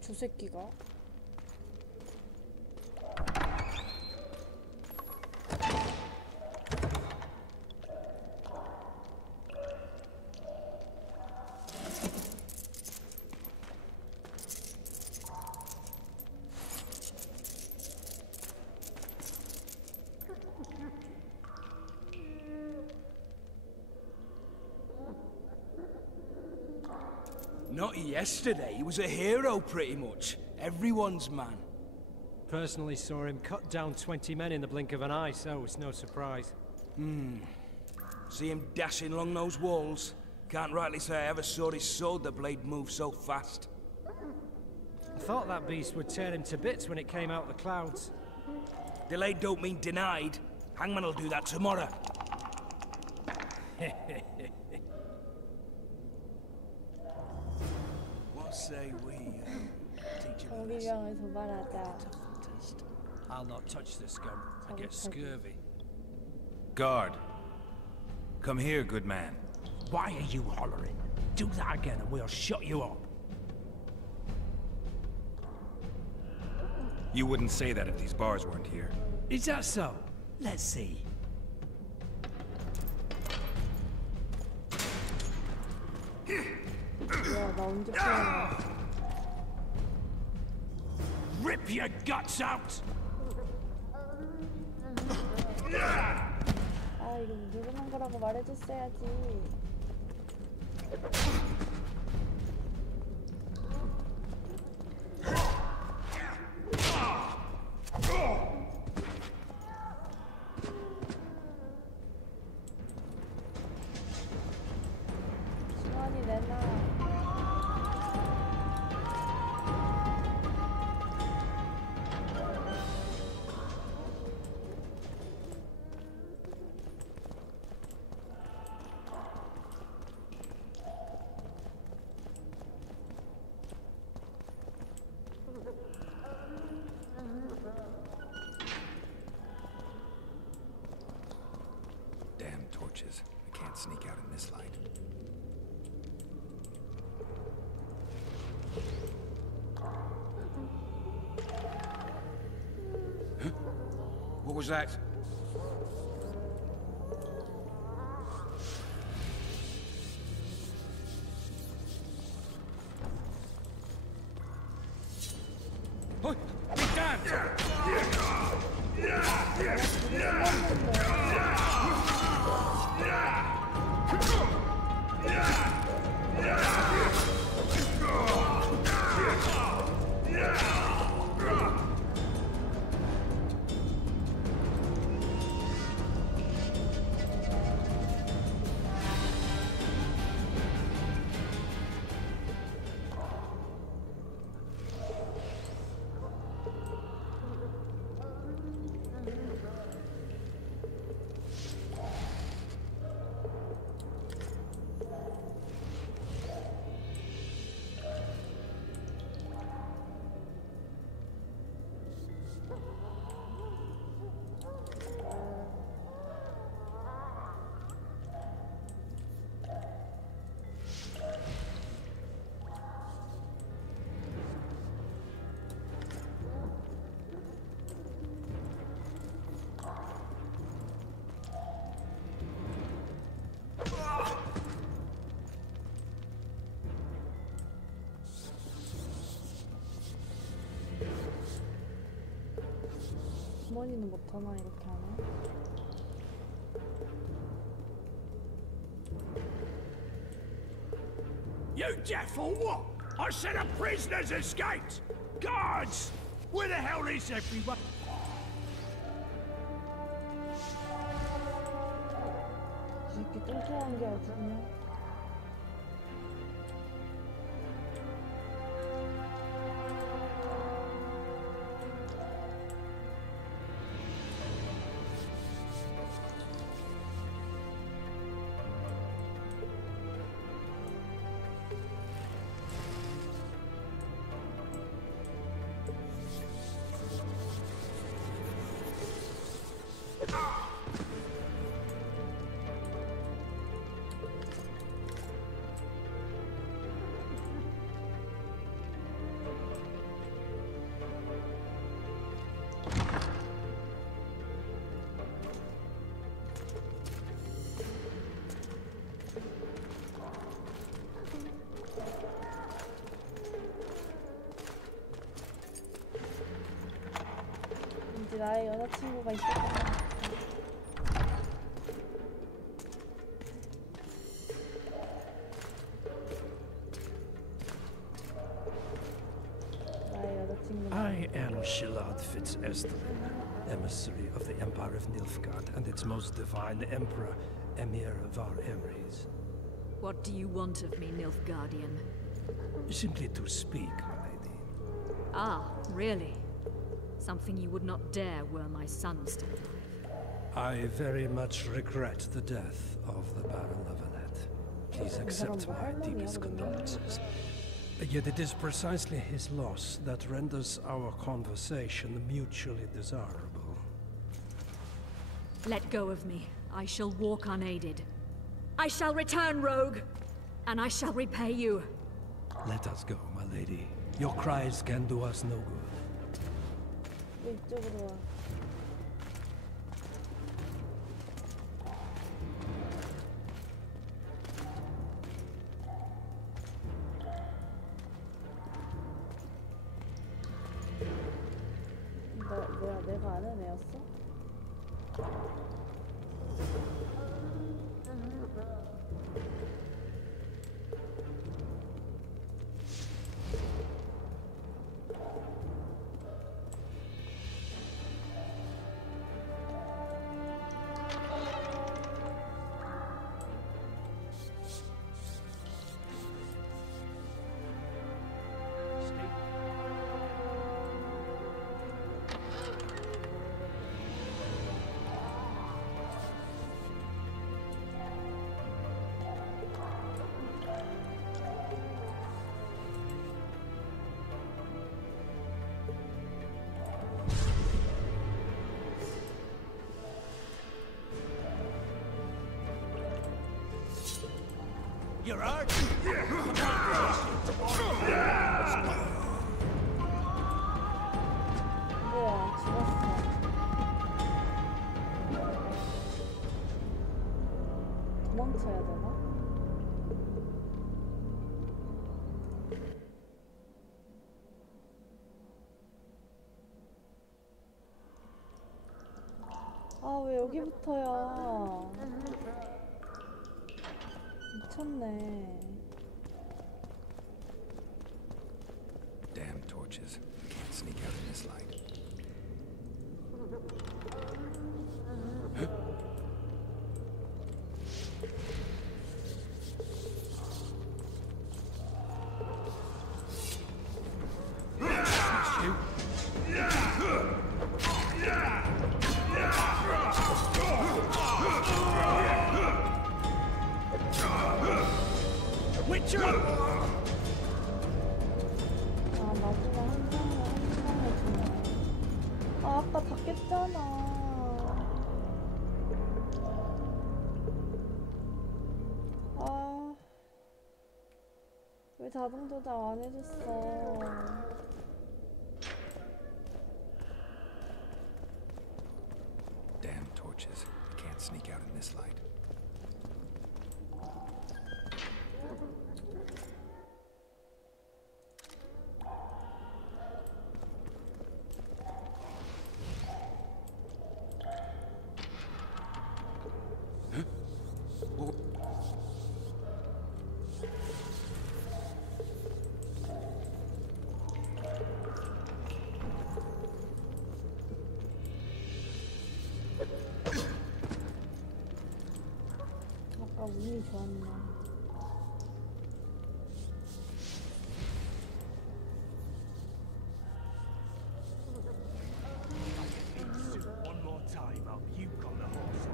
저 새끼가? Not yesterday, he was a hero pretty much. Everyone's man. Personally saw him cut down 20 men in the blink of an eye, so it's no surprise. See him dashing along those walls? Can't rightly say I ever saw his sword, the blade move so fast. I thought that beast would tear him to bits when it came out of the clouds. Delayed don't mean denied. Hangman will do that tomorrow. What say we teach him a lesson? 정비병을 도발하자. I'll not touch this gun. I get scurvy. Guard. Come here, good man. Why are you hollering? Do that again and we'll shut you up. You wouldn't say that if these bars weren't here. Is that so? Let's see. 야, 나 언제 표현해? Rip your guts out! 아, 이거 누르는 거라고 말해줬어야지. 주머니 내놔. Damn torches. I can't sneak out in this light. What was that? Oh, be damned! 주머니는 못하나 이렇게 하면? You deaf or what? I said a prisoner's escaped! Guards! Where the hell is everyone? 이 새끼 뚱뚱한 게 아주 그냥. 나의 여자친구가 있었구나. I am Shilad Fitz-Estelin, emissary of the Empire of Nilfgaard and its most divine Emperor, Emir Var Emrys. What do you want of me, Nilfgaardian? Simply to speak, my lady. Ah, really? Something you would not dare were my son still alive. I very much regret the death of the Baron Lavalette. Please accept my deepest condolences. Yet it is precisely his loss that renders our conversation mutually desirable. Let go of me. I shall walk unaided. I shall return, rogue! And I shall repay you. Let us go, my lady. Your cries can do us no good. 이쪽으로 와. 뭐야, 내가 아는 애였어? You're out. 뭐야, 죽었어. 도망쳐야 되나? 아, 왜 여기부터야? 미쳤네. Damn torches. Can't sneak out in this light. 위쳐! 아, 마지막 한 장을 주네. 아, 아까 다 깼잖아. 아, 왜 자동 조작 안 해줬어? Damn torches. Can't sneak out in this light. 아까 운이 좋았나? One more time, I'll puke on the horse.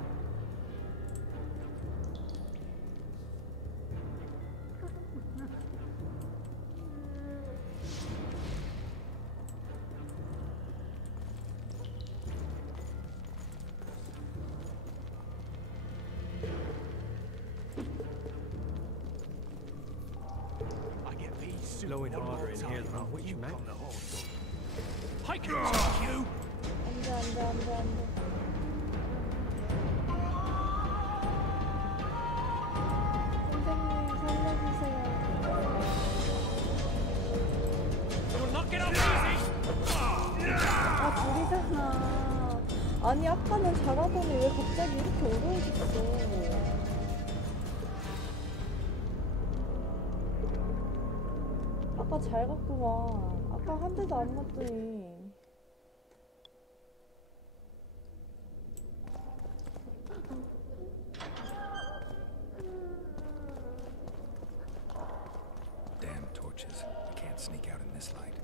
Blowing harder in here than on which mount. I can take you! 안 돼, 안 돼, 안 돼, 안 돼. 선생님, 살려주세요. You'll not get off easy! 아, 둘이잖아. 아니 아까는 잘하더니 왜 갑자기 이렇게 어려워졌어. 아까 잘 갔구만. 아까 한 대도 안 맞더니. Damn torches. I can't sneak out in this light.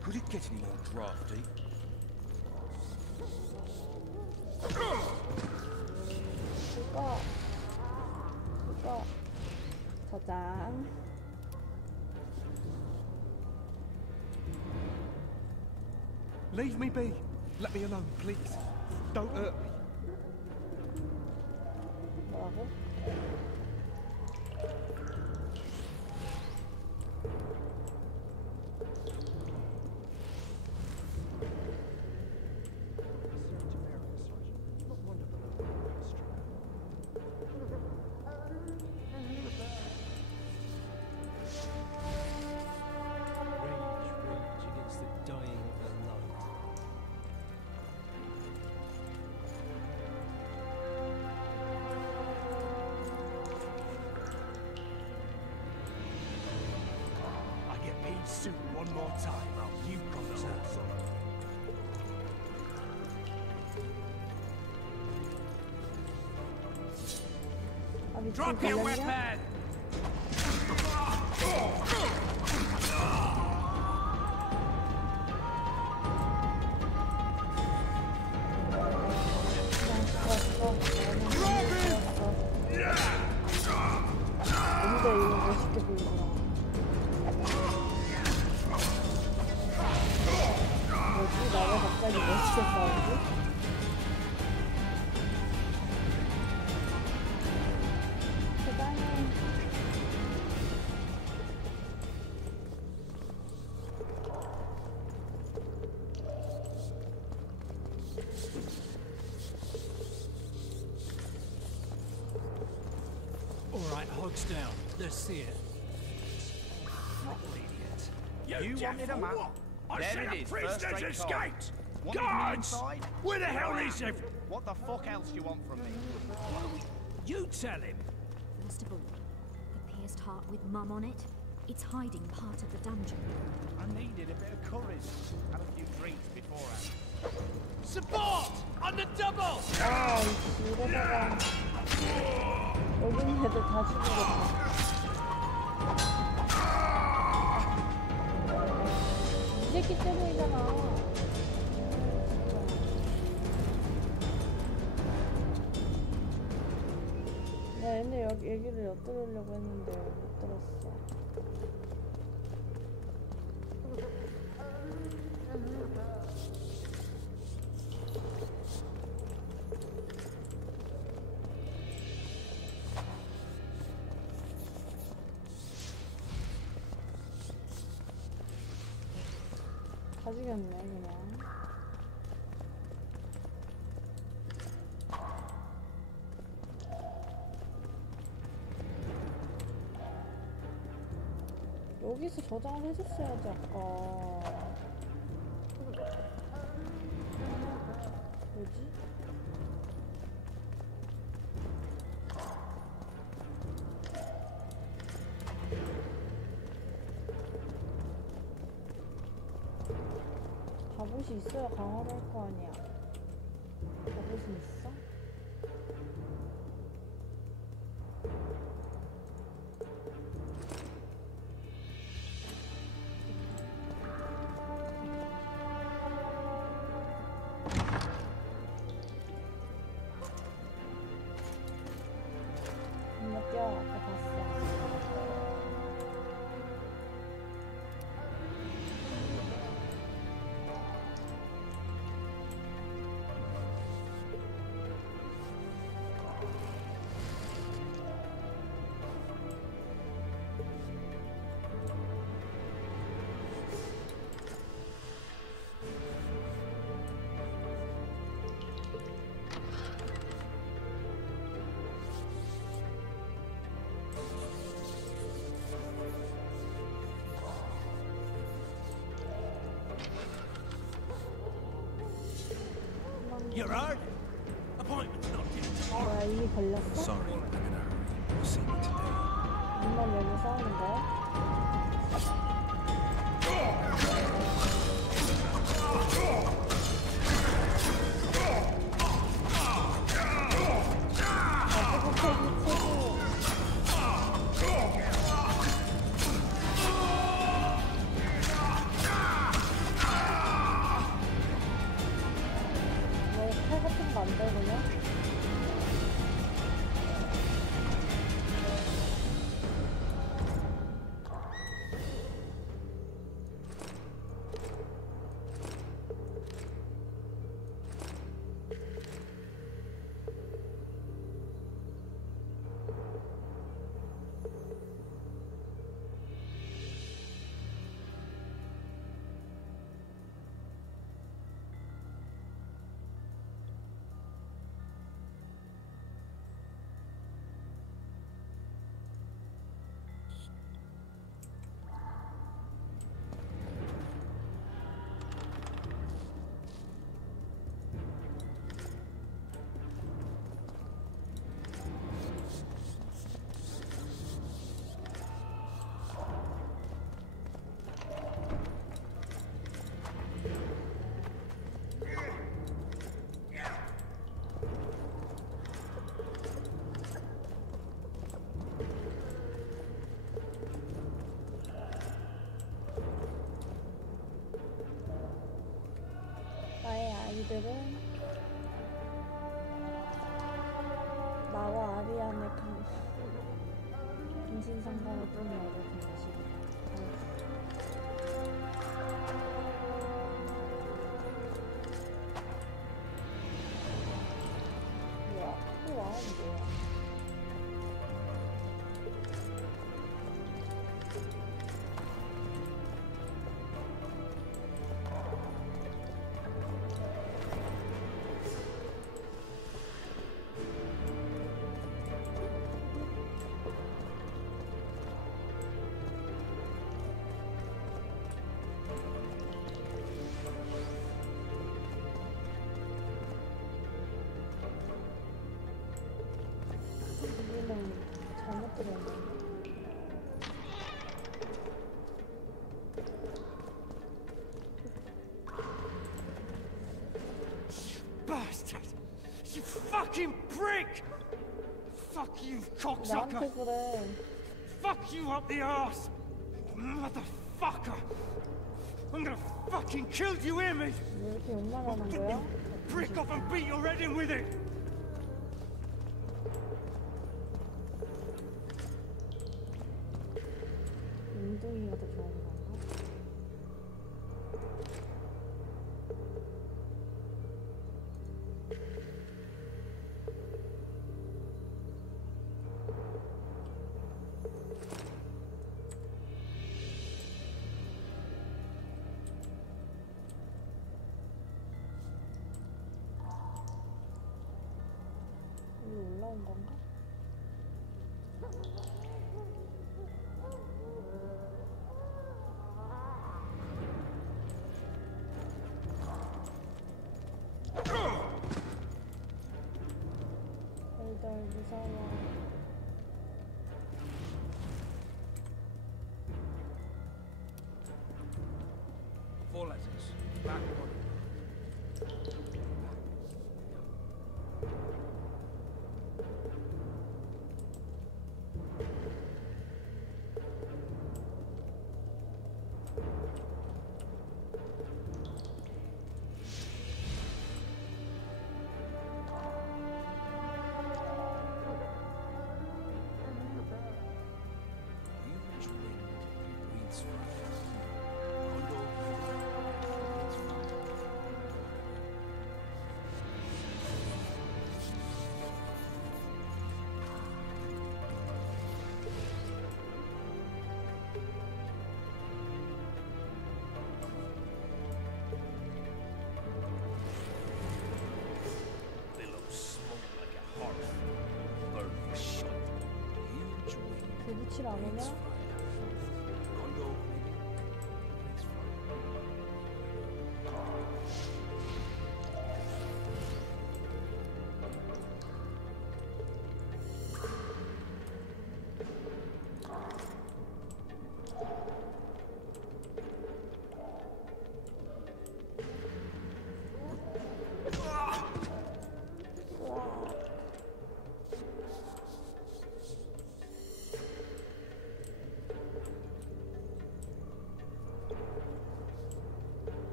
Could it get any more drafty? 이거 저장. Leave me be. Let me alone, please. Don't hurt me. 뭐라고? Suit one more time, you come also. Drop your weapon! 근데 이거 멋있게 보이더라. 뭐지? 나 왜 갑자기 멋있게 싸우지? 세상에. All right, hogs down. Let's see it. You wanted a map? I There said it a is, prisoner's first-rate card. escaped! Wanted me Guards! inside? Where the Here hell I is am. it? What the fuck else you want from me? You tell him. First of all, the pierced heart with Mum on it. It's hiding part of the dungeon. I needed a bit of courage. Had a few drinks beforehand. Support! On the double! 아, 이러다가 여기 있는 애들 다 죽이겠다. 이 새끼 때문이잖아. 나 얘네 여기 얘기를 엿들으려고 했는데 못 들었어. 다 죽였네 그냥. 여기서 저장을 해줬어야지 아까. 뭐지? 옷이 있어야 강화를 할 거 아니야. 옷은 있어? 엄마 뛰어. 아까 봤어. You're early. Appointment's not due tomorrow. 뭐야, 이미 걸렸어? Sorry, I'm in a hurry. You'll see me today. 문만 열면 싸우는 거야? 칼 같은 거 안 들고요? 나의 아이들은 나와 아리안의 근신상간의 뿐이어도 되지. 뭐야? 또 와는 뭐야? 우리는 잘못 들었네. Bastard! You fucking prick! Fuck you, cocksucker! 나한테 그래. Fuck you up the arse! Motherfucker! I'm gonna fucking kill you, hear me? 왜 이렇게 욕만 하는 거야? Prick off and beat your head in with it! 웅둥이가 더 좋은 건가? 여기 올라온 건가? elder 무서워. 4 letters. Back body. 불붙일 안 오냐?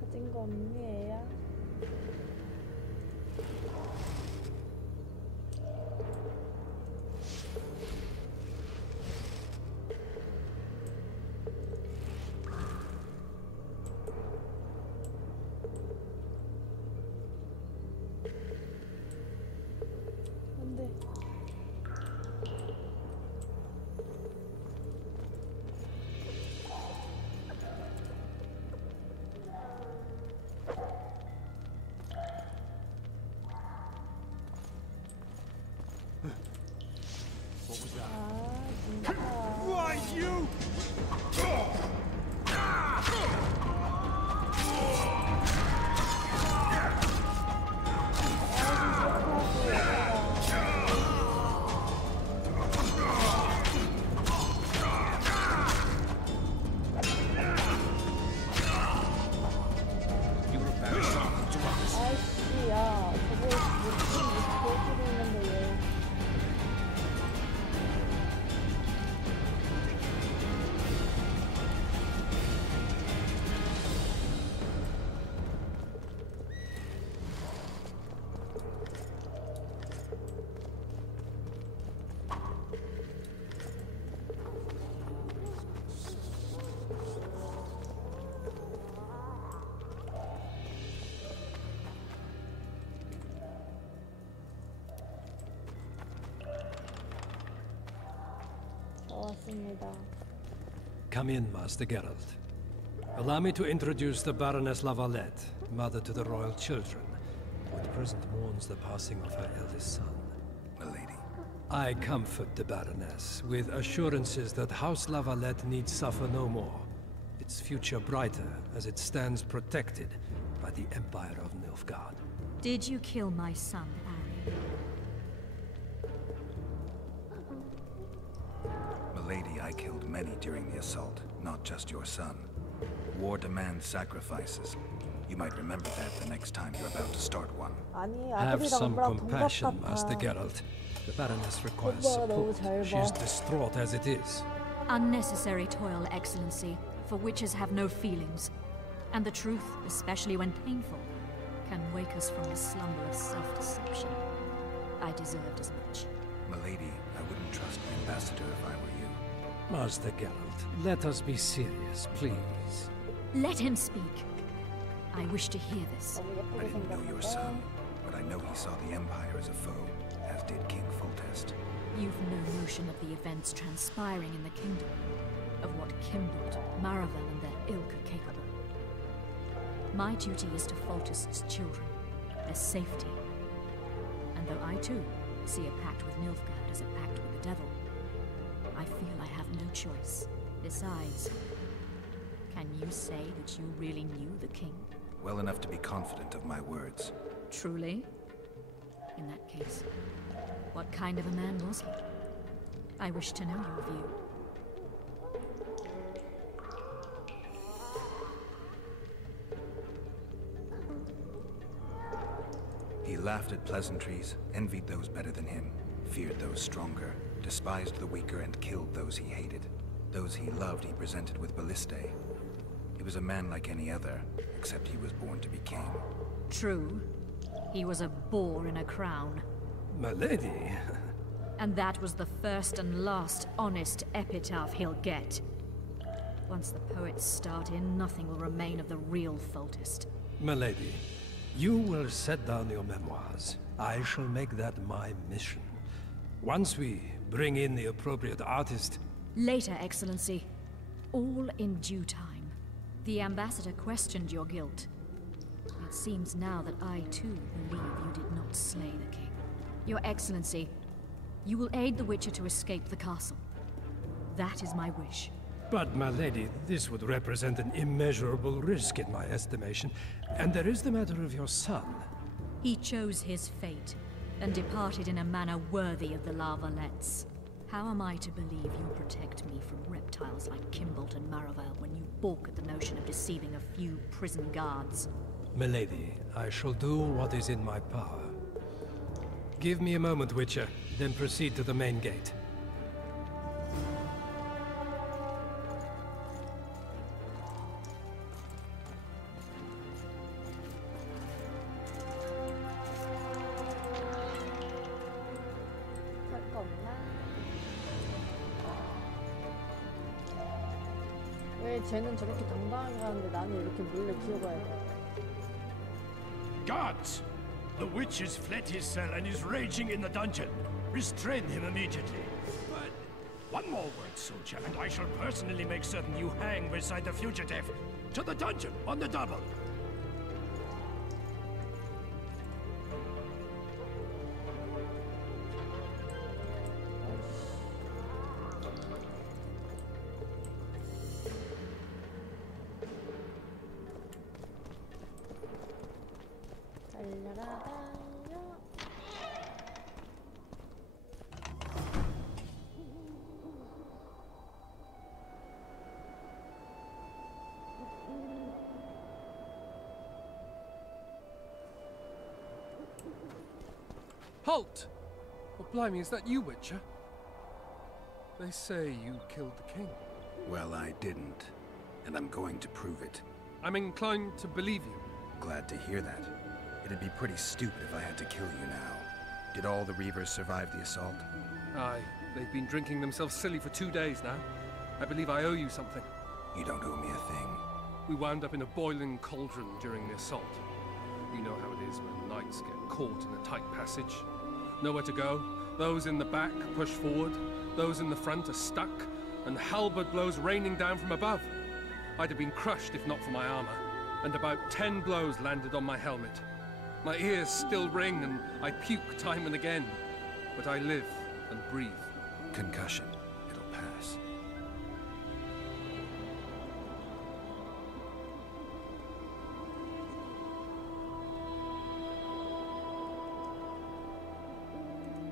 가진 거 없니 애야? 안돼. What was that? 아 진짜. Why you? 아이씨, 야, 저거 보여주고 있는데 왜? 왔습니다. Come in, Master Geralt. Allow me to introduce the Baroness Lavalette, mother to the royal children, who at present mourns the passing of her eldest son. Milady. I comfort the Baroness with assurances that House Lavalette need suffer no more, its future brighter as it stands protected by the Empire of Nilfgaard. Did you kill my son, Ari? Milady, I killed many during the assault, not just your son. War demands sacrifices. You might remember that the next time you're about to start one. 아니, Have 아들이랑 some 엄마랑 compassion, 동갑 Master 같아. Geralt. The Baroness requires 오빠가 너무 support. 잘 She is 봐. distraught as it is. Unnecessary toil, Excellency, for witches have no feelings. And the truth, especially when painful, can wake us from the slumber of self-deception. I deserved as much. Milady, I wouldn't trust the ambassador if I were you. Master Geralt, let us be serious, please. Let him speak. I wish to hear this. I didn't know your son, but I know he saw the Empire as a foe, as did King Foltest. You've no notion of the events transpiring in the kingdom, of what Kimbrough, Maravel, and their ilk are capable. My duty is to Foltest's children, their safety. And though I too see a pact with Nilfgaard as a pact with the devil, I feel I have no choice. Besides, can you say that you really knew the king? Well enough to be confident of my words. Truly? In that case, what kind of a man was he? I wish to know your view. laughed at pleasantries, envied those better than him, feared those stronger, despised the weaker and killed those he hated. Those he loved he presented with ballistae. He was a man like any other, except he was born to be king. True. He was a boar in a crown. My lady. And that was the first and last honest epitaph he'll get. Once the poets start in, nothing will remain of the real Foltest. My lady, you will set down your memoirs. I shall make that my mission. Once we bring in the appropriate artist... Later, Excellency. All in due time. The ambassador questioned your guilt. It seems now that I, too, believe you did not slay the king. Your Excellency, you will aid the Witcher to escape the castle. That is my wish. But, my lady, this would represent an immeasurable risk in my estimation. And there is the matter of your son. He chose his fate, and departed in a manner worthy of the Lavalettes. How am I to believe you protect me from reptiles like Kimbolt and Maravel when you balk at the notion of deceiving a few prison guards? Milady, I shall do what is in my power. Give me a moment, Witcher, then proceed to the main gate. 왜 쟤는 저렇게 당당하게 가는데 나는 이렇게 몰래 기어가야 돼? Guards! The witch has fled his cell and is raging in the dungeon. Restrain him immediately. But one more word, soldier, and I shall personally make certain you hang beside the fugitive. To the dungeon, on the double. Halt! Oh, blimey, is that you, Witcher? They say you killed the king. Well, I didn't. And I'm going to prove it. I'm inclined to believe you. Glad to hear that. It'd be pretty stupid if I had to kill you now. Did all the Reavers survive the assault? Aye. They've been drinking themselves silly for 2 days now. I believe I owe you something. You don't owe me a thing. We wound up in a boiling cauldron during the assault. You know how it is when knights get caught in a tight passage. Nowhere to go. Those in the back push forward. Those in the front are stuck. And halberd blows raining down from above. I'd have been crushed if not for my armor. And about 10 blows landed on my helmet. My ears still ring and I puke time and again. But I live and breathe. Concussion. It'll pass.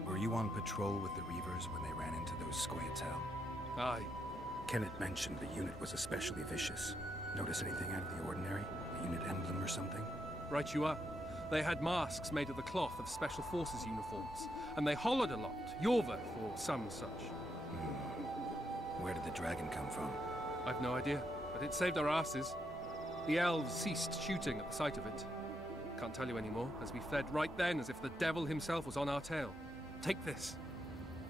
Were you on patrol with the Reavers when they ran into those Squayatel? Aye. Kenneth mentioned the unit was especially vicious. Notice anything out of the ordinary? A unit emblem or something? Right you are. They had masks made of the cloth of Special Forces uniforms, and they hollered a lot. Yorva, or some such. Where did the dragon come from? I've no idea, but it saved our asses. The elves ceased shooting at the sight of it. Can't tell you anymore, as we fled right then as if the devil himself was on our tail. Take this.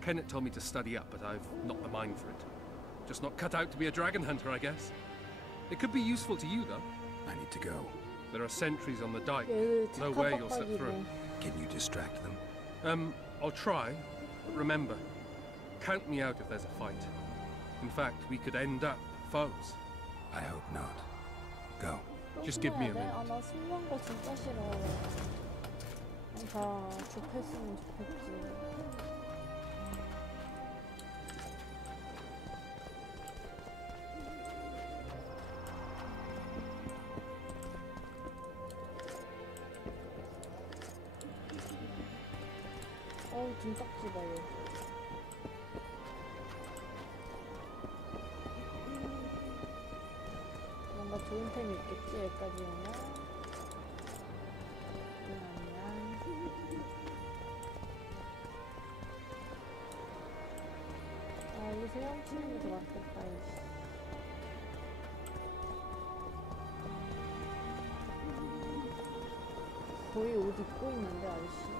Kenneth told me to study up, but I've not the mind for it. Just not cut out to be a dragon hunter, I guess. It could be useful to you, though. I need to go. There are sentries on the dike. No way you'll slip through. Can you distract them? I'll try. But remember, count me out if there's a fight. In fact, we could end up foes. I hope not. Go. Just give me a minute. 아, 나 숨는 거 진짜 싫어. 다 좁혔으면 좋겠지. 어우, 등딱지 봐, 얘. 뭔가 좋은 템이 있겠지, 여기까지 오면. 아니야. 저희 옷 입고 있는데 아저씨.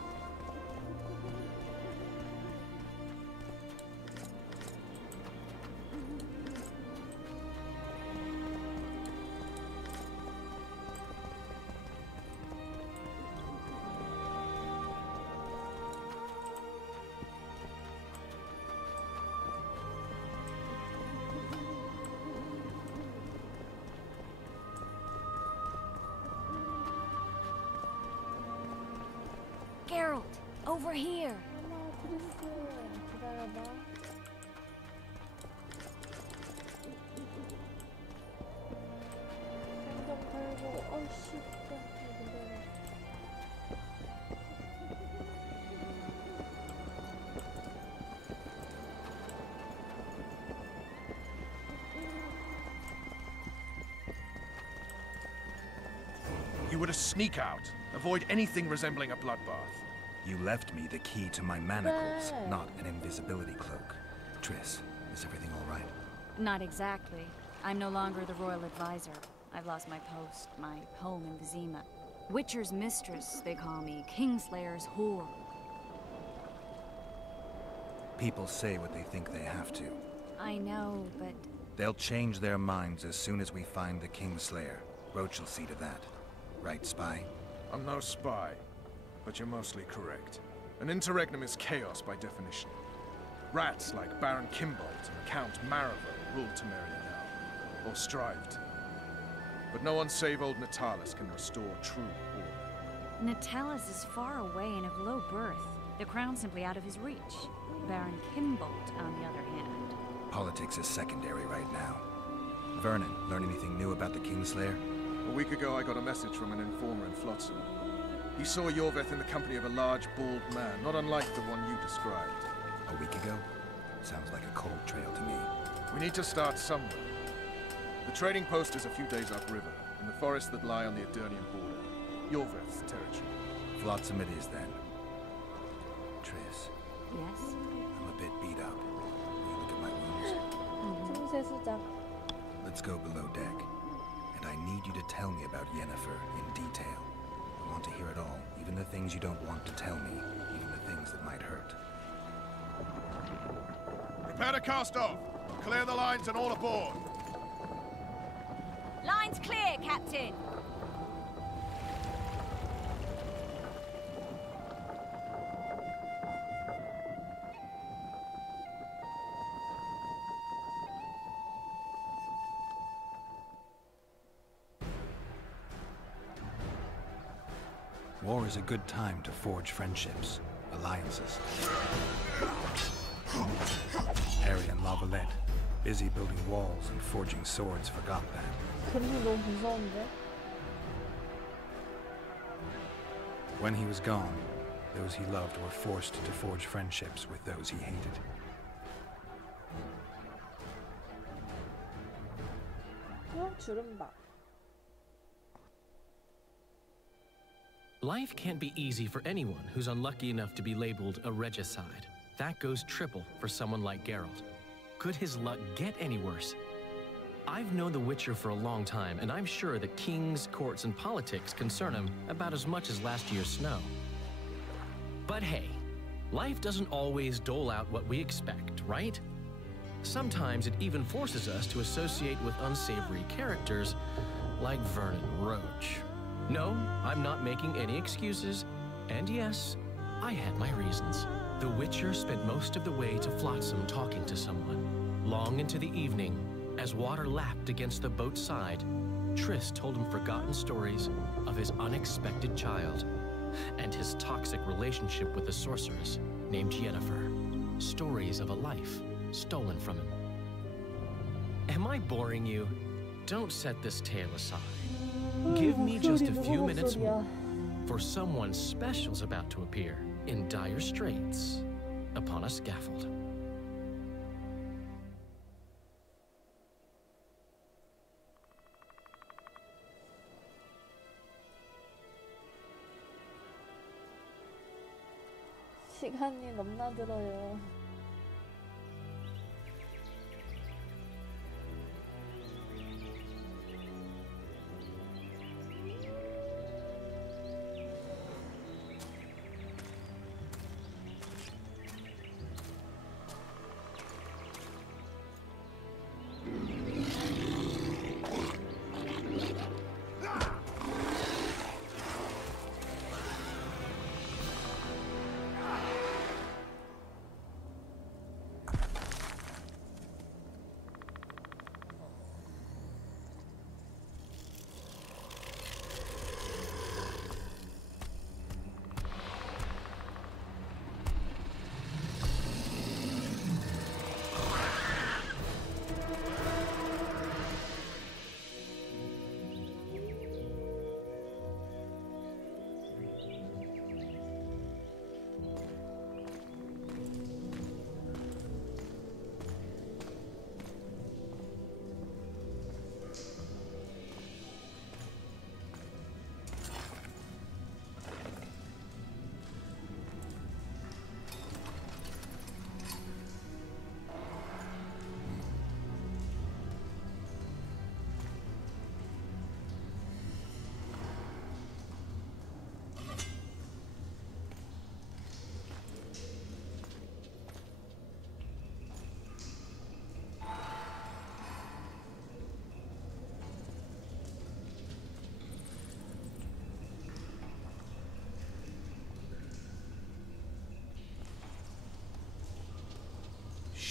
Geralt, over here. You were to sneak out. Avoid anything resembling a bloodbath. You left me the key to my manacles, not an invisibility cloak. Triss, is everything all right? Not exactly. I'm no longer the royal advisor. I've lost my post, my home in Vizima. Witcher's mistress, they call me. Kingslayer's whore. People say what they think they have to. I know, but... They'll change their minds as soon as we find the Kingslayer. Roach will see to that. Right, spy? I'm no spy, but you're mostly correct. An interregnum is chaos by definition. Rats like Baron Kimbolt and Count Maravel rule Temeria now, or strive to. But no one save old Natalis can restore true order. Natalis is far away and of low birth. The crown's simply out of his reach. Baron Kimbolt, on the other hand. Politics is secondary right now. Vernon, learn anything new about the Kingslayer? A week ago, I got a message from an informer in Flotsam. He saw Yorveth in the company of a large, bald man, not unlike the one you described. A week ago? Sounds like a cold trail to me. We need to start somewhere. The trading post is a few days upriver, in the forests that lie on the Edirnian border. Yorveth's territory. Flotsam it is, then. Triss. Yes? I'm a bit beat up. Will you look at my wounds? Let's go below deck. And I need you to tell me about Yennefer in detail. I want to hear it all, even the things you don't want to tell me, even the things that might hurt. Prepare to cast off! Clear the lines and all aboard! Lines clear, Captain! War is a good time to forge friendships, alliances. Harry and Lavalette, busy building walls and forging swords, forgot that. When he was gone, those he loved were forced to forge friendships with those he hated. Life can't be easy for anyone who's unlucky enough to be labeled a regicide. That goes triple for someone like Geralt. Could his luck get any worse? I've known the Witcher for a long time, and I'm sure that kings, courts, and politics concern him about as much as last year's snow. But hey, life doesn't always dole out what we expect, right? Sometimes it even forces us to associate with unsavory characters like Vernon Roach. No, I'm not making any excuses. And yes, I had my reasons. The Witcher spent most of the way to Flotsam talking to someone. Long into the evening, as water lapped against the boat's side, Triss told him forgotten stories of his unexpected child and his toxic relationship with a sorceress named Yennefer. Stories of a life stolen from him. Am I boring you? Don't set this tale aside. Give me just a few minutes more, for someone special's about to appear in dire straits upon a scaffold. 시간이 넘나들어요.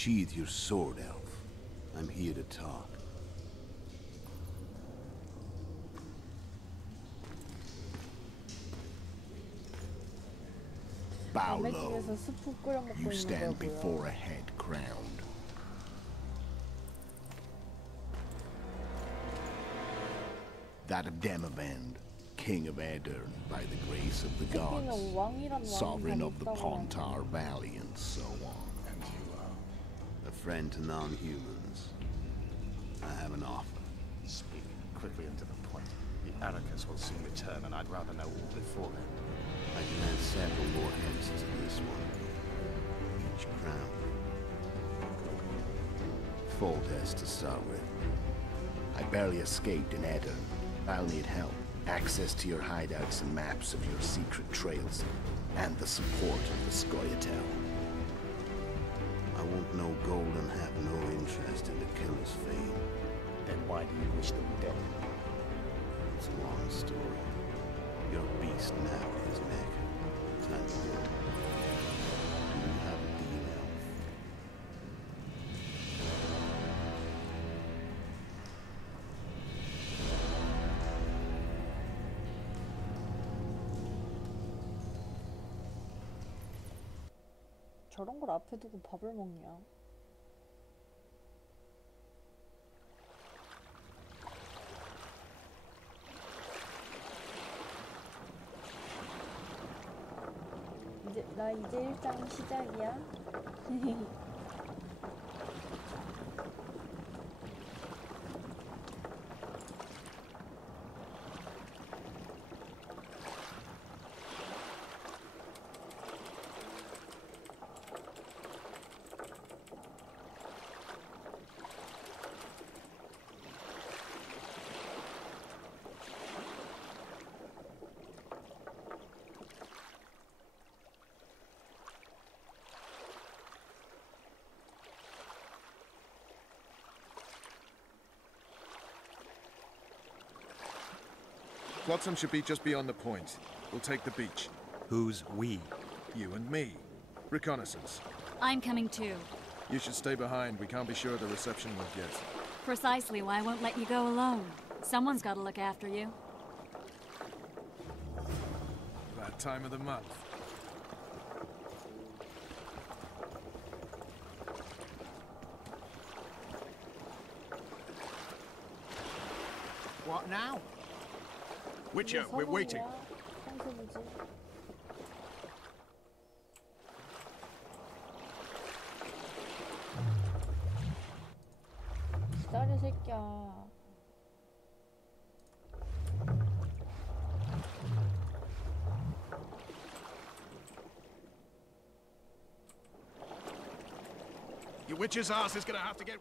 Sheathe your sword, Elf. I'm here to talk. Bow low. You stand before a head crowned. That of Demavend, king of Aedirn, by the grace of the gods, sovereign of the Pontar Valley, and so on. And you are a friend to non-humans. I have an offer. Speak quickly and to the point. The Arrakis will soon return, and I'd rather know all before then. I can add several more heads to this one. Each crown. Foltest to start with. I barely escaped in Aedirn. I'll need help. Access to your hideouts and maps of your secret trails. And the support of the Scoia'tael. I want no gold and have no interest in the killer's fame. Then why do you wish them dead? It's a long story. Your beast now is neck. Time to go. Do you have a deal, Elf? 저런 걸 앞에 두고 밥을 먹냐? 나 이제 1장 시작이야. Flotsam should be just beyond the point. We'll take the beach. Who's we? You and me. Reconnaissance. I'm coming too. You should stay behind. We can't be sure of the reception we'll get. Precisely why I won't let you go alone. Someone's got to look after you. That time of the month. What now? Witcher, we're waiting. 기다려 새끼야. Your witch's ass is gonna have to get...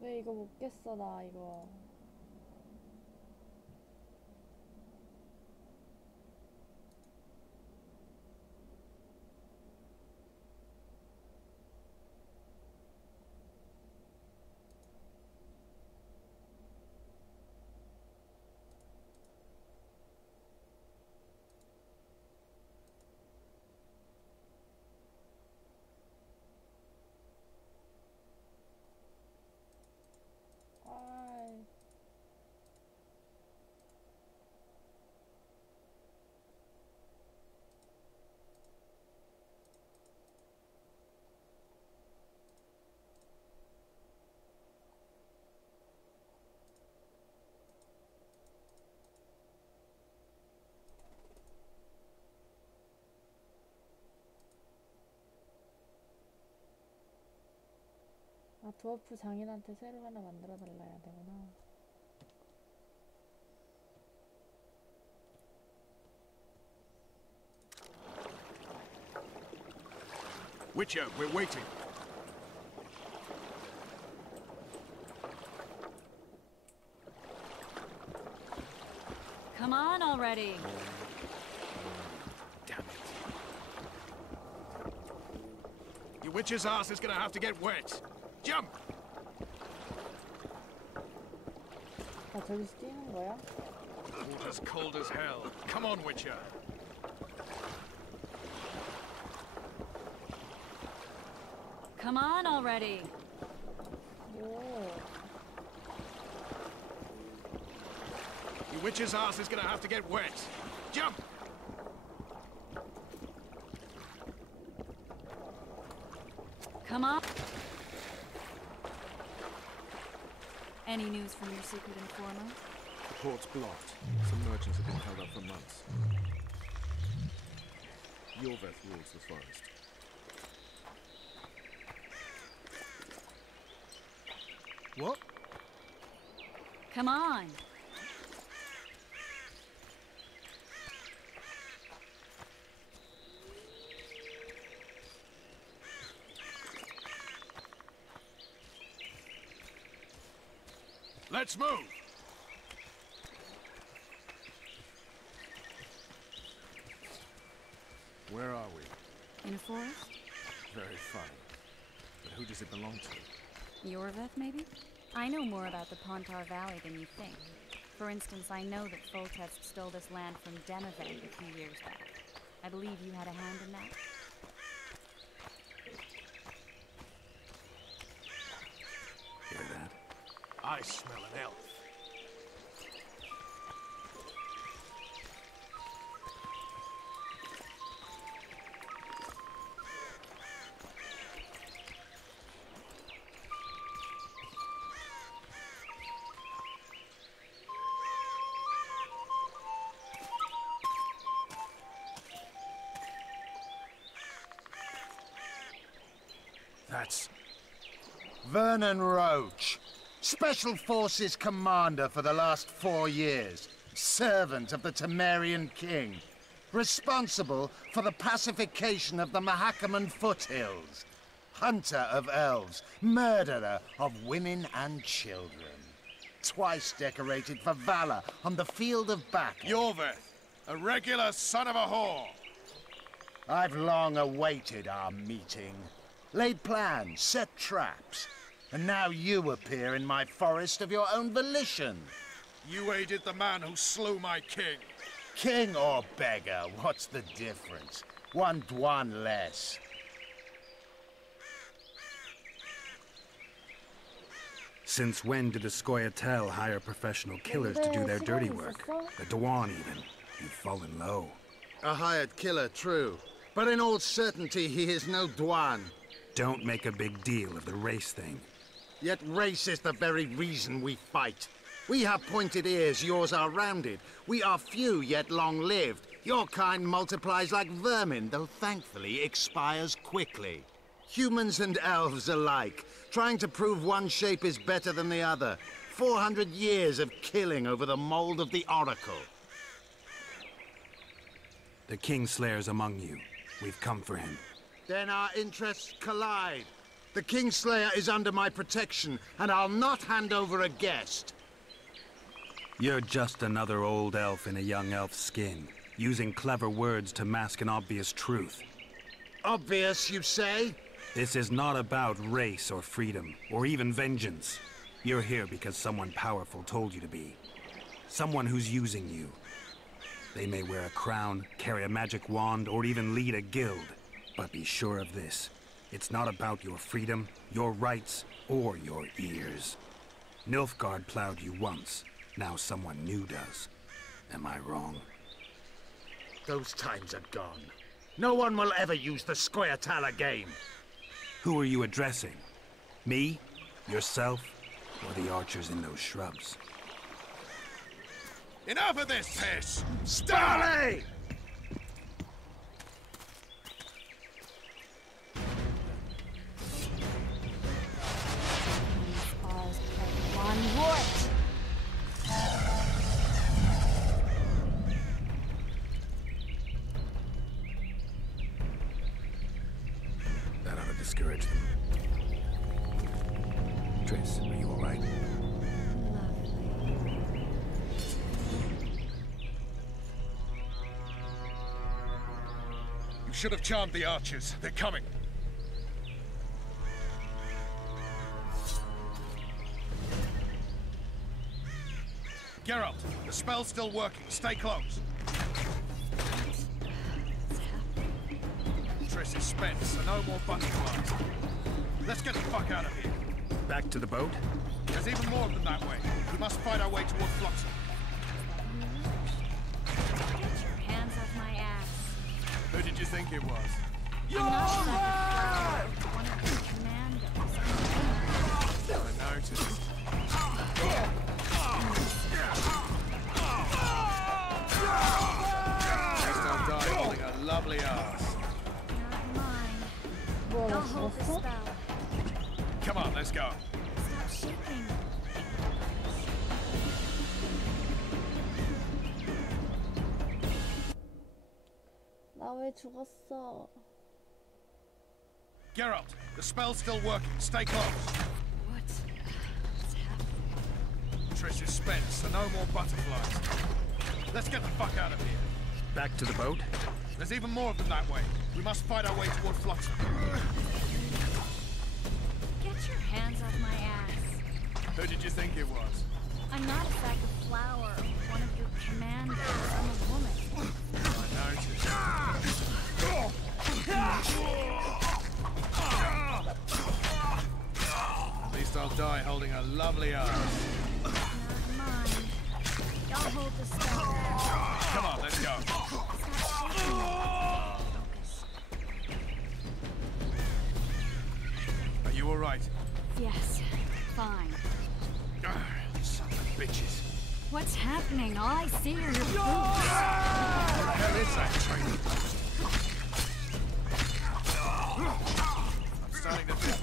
왜 이거 못 깼어 나 이거. 아, 드워프 장인한테 새로 하나 만들어 달라야 되구나. Witcher, we're waiting. Come on already. Damn it. Your witch's ass is gonna have to get wet. Jump! 아, 저기서 뛰는 거야? Water's cold as hell. Come on, Witcher. Come on already. The Witcher's ass is gonna have to get wet. Jump! Come on. Any news from your secret informer? The port's blocked. Some merchants have been held up for months. Yorveth rules the forest. What? Come on. Let's move! Where are we? In a forest? Very fine. But who does it belong to? Yorveth, maybe? I know more about the Pontar Valley than you think. For instance, I know that Foltest stole this land from Demavend a few years back. I believe you had a hand in that. Hear that? I smell an elf. That's Vernon Roach, Special Forces Commander for the last 4 years, servant of the Temerian King, responsible for the pacification of the Mahakaman foothills, hunter of elves, murderer of women and children, twice decorated for valor on the field of battle. Yorveth, a regular son of a whore. I've long awaited our meeting. Laid plans, set traps, and now you appear in my forest of your own volition. You aided the man who slew my king. King or beggar, what's the difference? One Dwan less. Since when did the Scoia'tael hire professional killers to do their dirty work? The Dwan, even. You've fallen low. A hired killer, true. But in all certainty, he is no Dwan. Don't make a big deal of the race thing. Yet race is the very reason we fight. We have pointed ears, yours are rounded. We are few, yet long-lived. Your kind multiplies like vermin, though thankfully expires quickly. Humans and elves alike, trying to prove one shape is better than the other. 400 years of killing over the mold of the Oracle. The Kingslayer's among you. We've come for him. Then our interests collide. The Kingslayer is under my protection, and I'll not hand over a guest. You're just another old elf in a young elf's skin, using clever words to mask an obvious truth. Obvious, you say? This is not about race or freedom, or even vengeance. You're here because someone powerful told you to be. Someone who's using you. They may wear a crown, carry a magic wand, or even lead a guild. But be sure of this. It's not about your freedom, your rights, or your ears. Nilfgaard plowed you once. Now someone new does. Am I wrong? Those times are gone. No one will ever use the Scoia'tael again. Who are you addressing? Me? Yourself? Or the archers in those shrubs? Enough of this piss! Starley! That ought to discourage them. Triss, are you all right? You should have charmed the archers. They're coming. Geralt, the spell's still working. Stay close. Triss is spent, so no more butterflies. Let's get the fuck out of here. Back to the boat? There's even more of them that way. We must fight our way toward Flotsam. Get your hands off my ass. Who did you think it was? I'm not like a flower. One of the commandos. I noticed. Next I'll die holding a lovely ass. Not mine. I'll hold the spell. Come on, let's go. Stop shaking. 나 왜 죽었어? Geralt, the spell's still working. Stay close. What's happening? Triss is spent, so no more butterflies. Let's get the fuck out of here. Back to the boat? There's even more of them that way. We must fight our way toward Flotsam. Get your hands off my ass. Who did you think it was? I'm not a sack of flour. One of your commandos. I'm a woman. I noticed. At least I'll die holding a lovely ass. Not mine. I'll hold the spell. Come on, let's go. Stop shaking. Focus. Are you all right? Yes. Fine. Son of bitches. What's happening? All I see are your boots. What the hell is that training? I'm starting to think.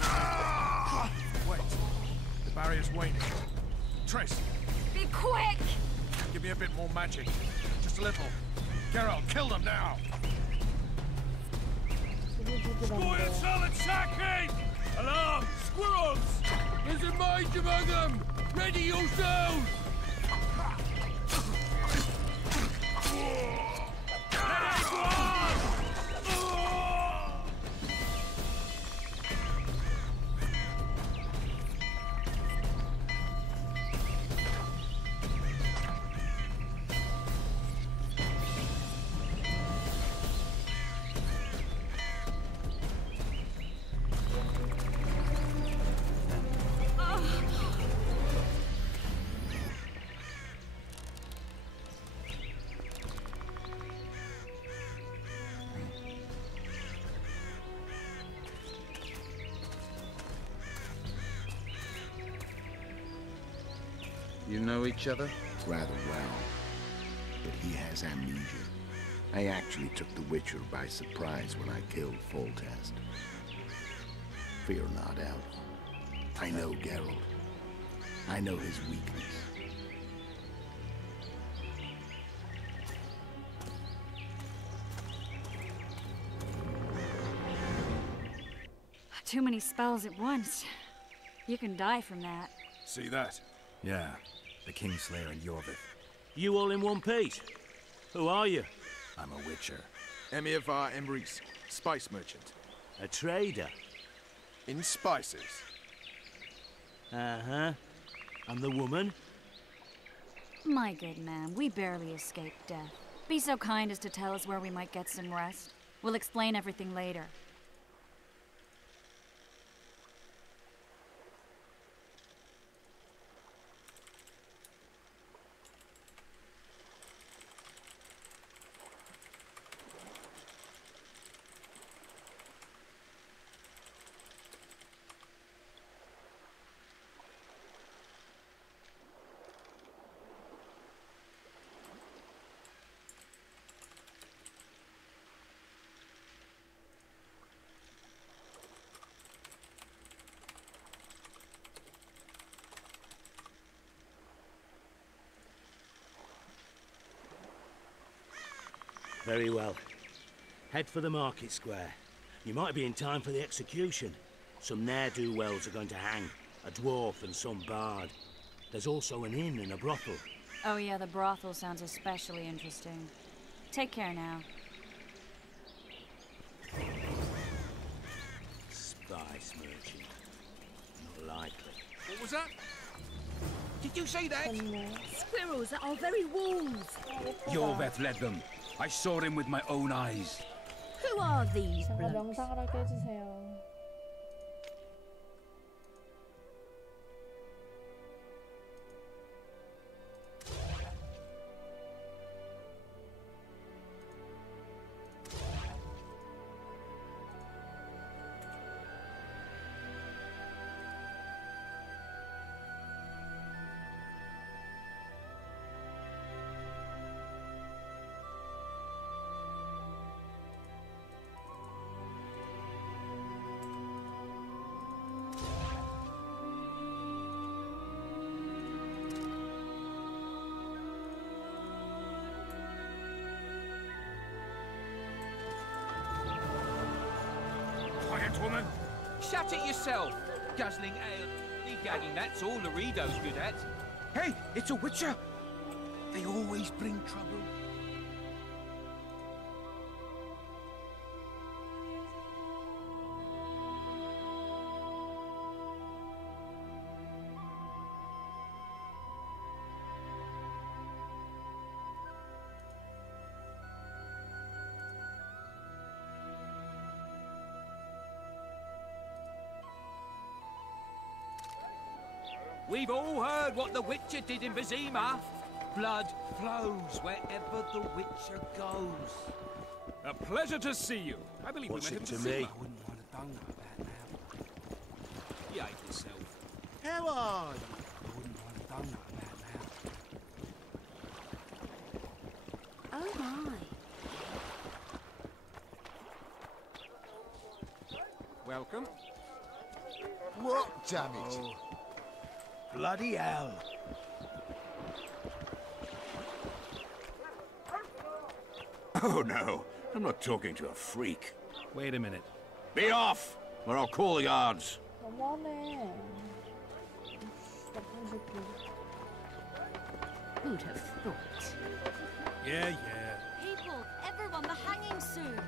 Wait. The barrier's waning. Triss, Be quick! give me a bit more magic. Just a little. Geralt, kill them now! Squirrels attacking! Alarm! Squirrels! There's a mage among them! Ready yourselves! You know each other? Rather well. But he has amnesia. I actually took the Witcher by surprise when I killed Foltest. Fear not, Elf. I know Geralt. I know his weakness. Too many spells at once. You can die from that. See that? Yeah, the Kingslayer and Yorvith. You all in one piece? Who are you? I'm a Witcher. Emir var Emrys, spice merchant. A trader? In spices. Uh-huh. And the woman? My good man, we barely escaped death. Be so kind as to tell us where we might get some rest. We'll explain everything later. Very well. Head for the market square. You might be in time for the execution. Some ne'er-do-wells are going to hang. A dwarf and some bard. There's also an inn and a brothel. Oh yeah, the brothel sounds especially interesting. Take care now. Spice merchant. Not likely. What was that? Did you see that? Squirrels at our very walls. Yorveth led them. I saw him with my own eyes. Who are these 잠깐 blokes? 명상을 하게 해주세요. Woman. Shut it yourself. Guzzling ale. Gagging, that's all Laredo's good at. Hey, it's a witcher. They always bring trouble. We've all heard what the Witcher did in Vizima. Blood flows wherever the Witcher goes. A pleasure to see you. I believe What's we met it in to Vizima. me? I wouldn't want to done that now. Behave yourself. How are you? I wouldn't want to done that now. Oh my. Welcome. What damage? Oh. Bloody hell. Oh no, I'm not talking to a freak. Wait a minute. Be off, or I'll call the guards. 너무하네. 나쁜 새끼. Who'd have thought? Yeah. People, everyone, the hanging soon.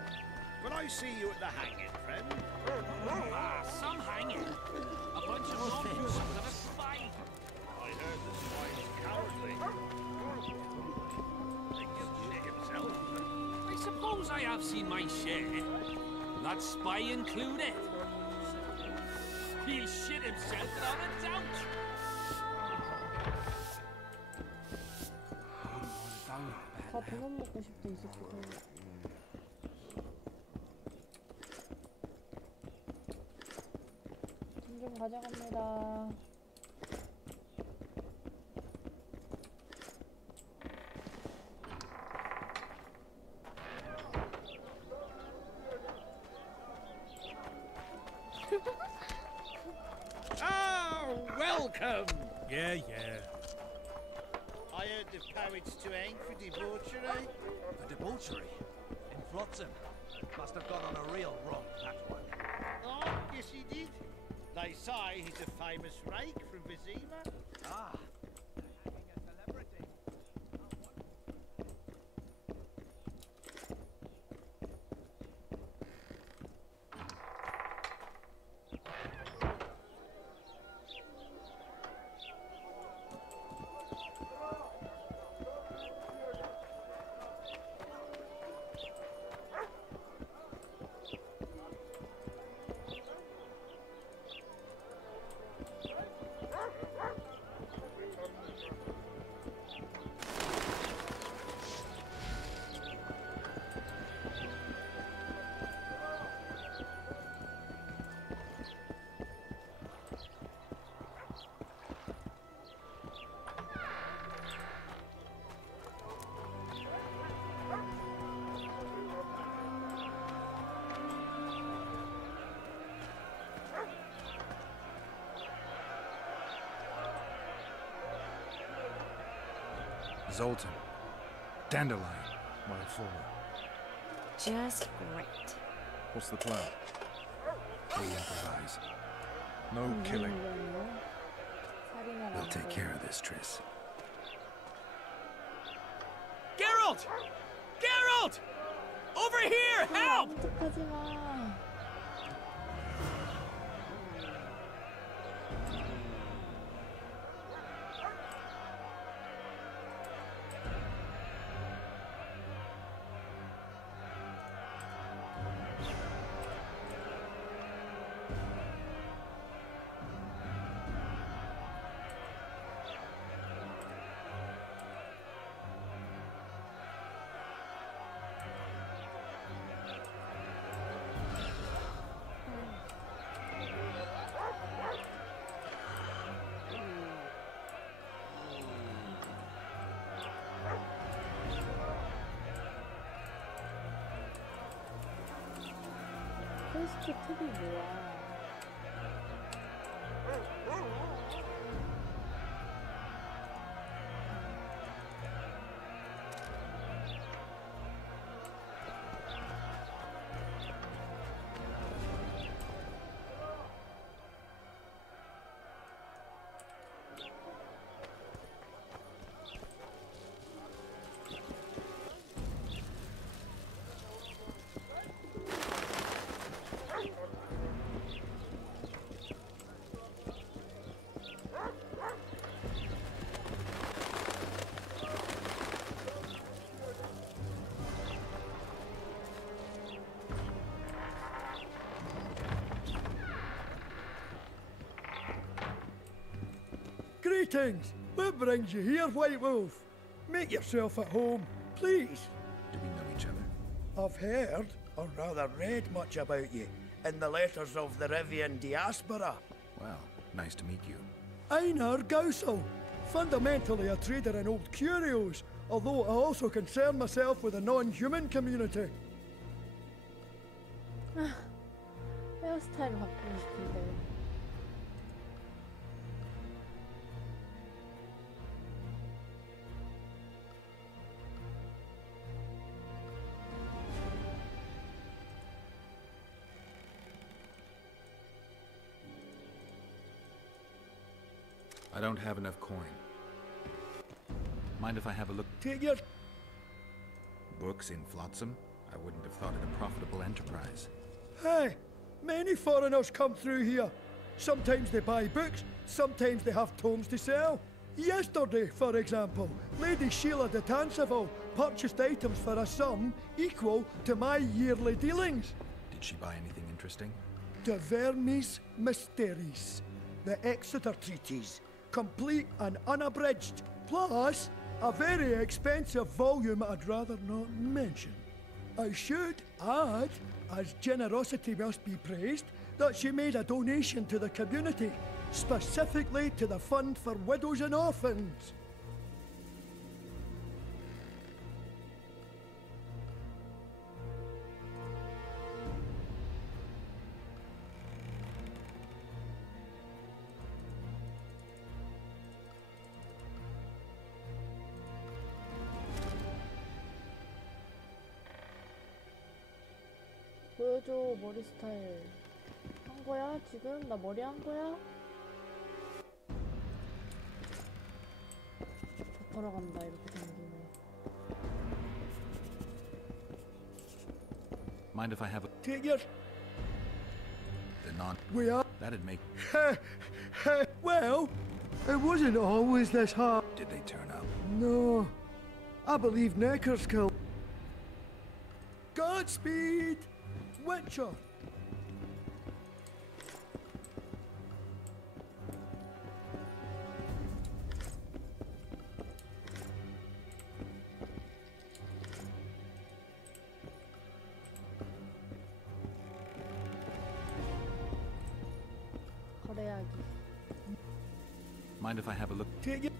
Will I see you at the hanging, friend? Ah, some hanging. A bunch of zombies and a spy. I heard the spy's cowardly. Think he'll shit himself. I suppose I have seen my share. That spy included. He'll shit himself without a doubt. 다 도넛 먹고 싶대 이 새끼들. 돈 좀 가져갑니다. Oh, welcome! Yeah. I heard the poets to hang for debauchery. For debauchery? In Flotsam? Must have gone on a real romp, that one. Oh, yes he did. They say he's a famous rake from Vizima. Ah. Zoltan. Dandelion. My former. Just great. What's the plan? We improvise. No killing. We'll take care of this, Triss. Geralt! Geralt! Over here! Help! 퀘스트 팁이 뭐야? Greetings! What brings you here, White Wolf? Make yourself at home, please. Do we know each other? I've heard, or rather read much about you, in the letters of the Rivian diaspora. Well, nice to meet you. Einar Gausel, fundamentally a trader in old curios, although I also concern myself with the non-human community. 헤어스타일 바꾸고 싶은데. I don't have enough coin. Mind if I have a look? Take your... Books in Flotsam? I wouldn't have thought it a profitable enterprise. Hey, many foreigners come through here. Sometimes they buy books, sometimes they have tomes to sell. Yesterday, for example, Lady Sheila de Tanseville purchased items for a sum equal to my yearly dealings. Did she buy anything interesting? De Vermis Mysteries, the Exeter Treatise, complete and unabridged, plus a very expensive volume I'd rather not mention. I should add, as generosity must be praised, that she made a donation to the community, specifically to the Fund for Widows and Orphans. 보여줘, 머리 스타일. 한 거야, 지금? 나 머리 한 거야? 잡으러 간다, 이렇게 된 김에. Mind if I have a... Take your... The non... We are... That'd make... Well, it wasn't always this hard. Did they turn up? No. I believe Necker's killed. Godspeed! Witcher! Mind if I have a look? Take it.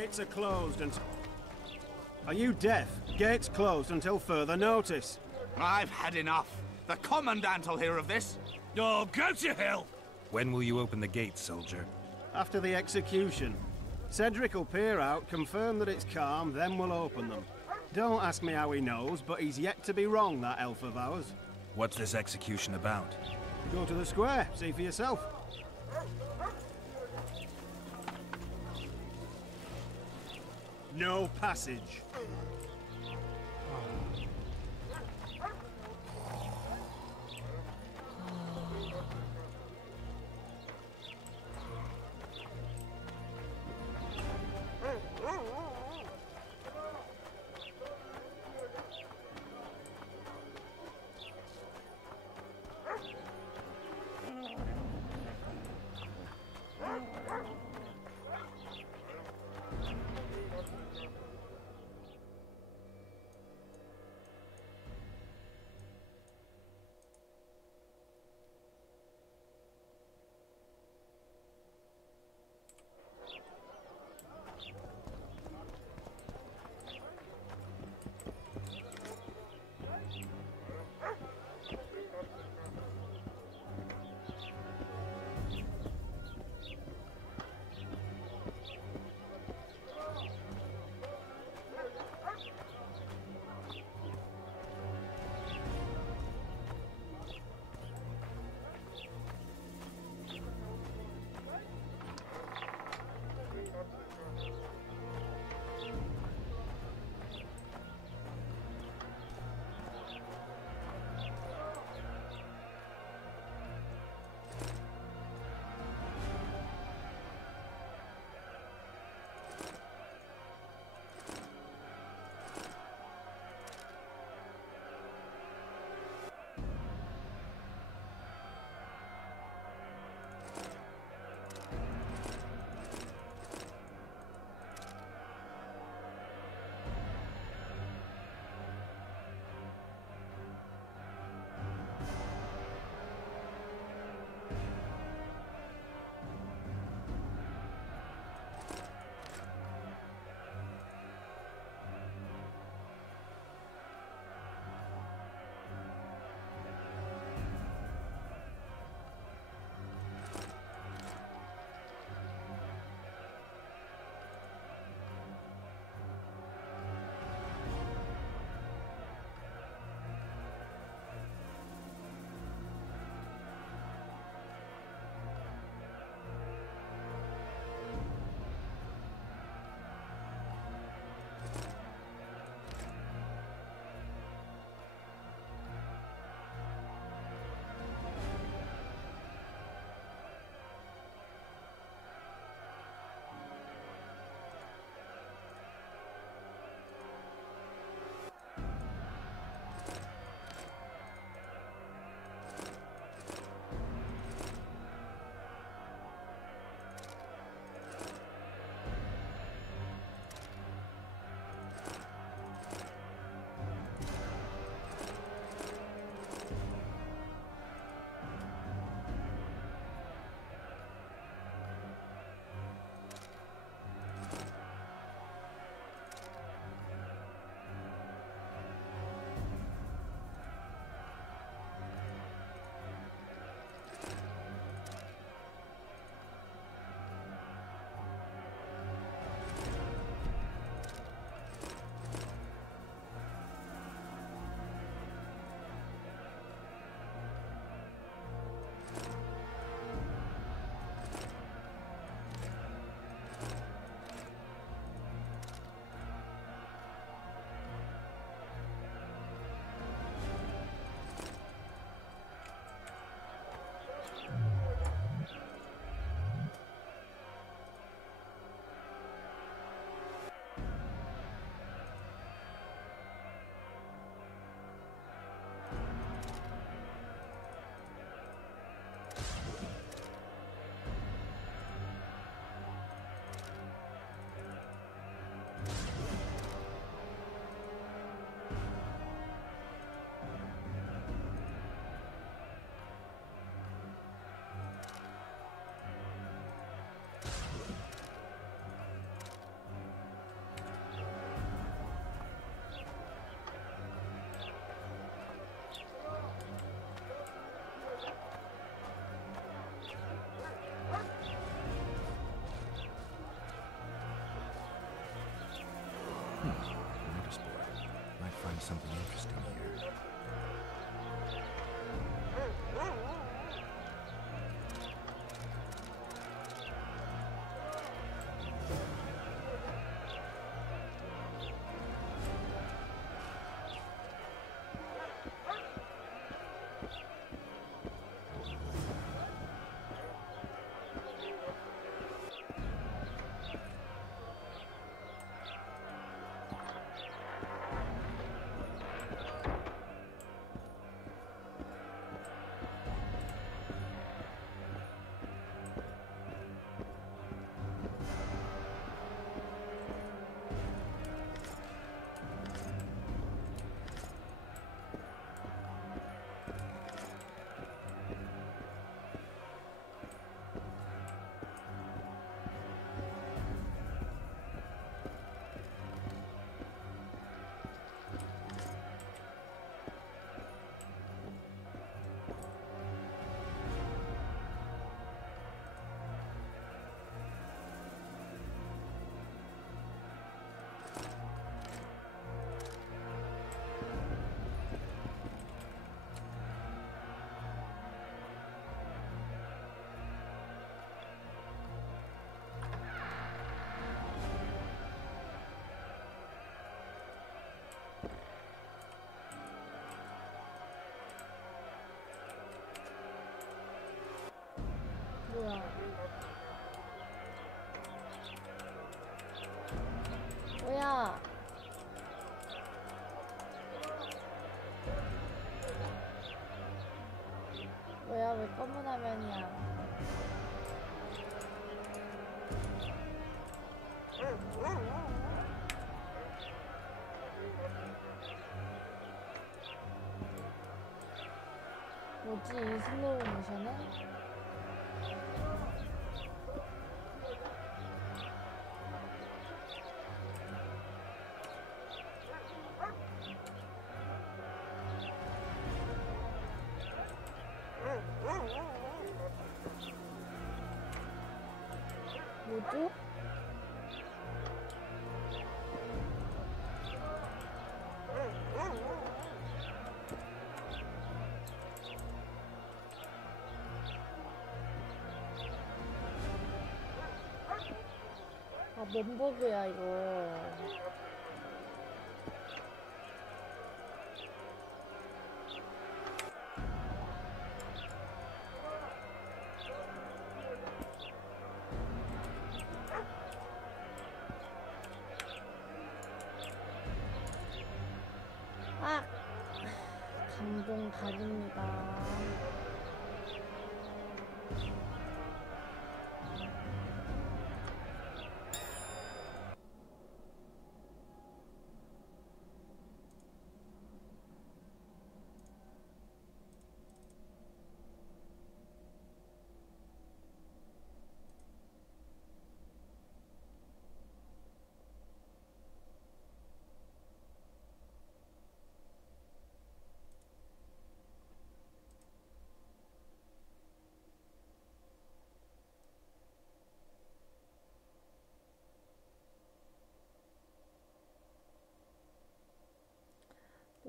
Gates are closed and... Are you deaf? Gates closed until further notice. I've had enough. The Commandant will hear of this. Oh, go to hell! When will you open the gates, soldier? After the execution. Cedric will peer out, confirm that it's calm, then we'll open them. Don't ask me how he knows, but he's yet to be wrong, that elf of ours. What's this execution about? Go to the square, see for yourself. No passage. find something interesting here. 뭐야? 뭐야? 뭐야? 왜 검은 화면이야? 뭐지? 이 슬로우 모션은? 뭐죠? 아, 뭔 버그야 이거. 아! 감동 각입니다.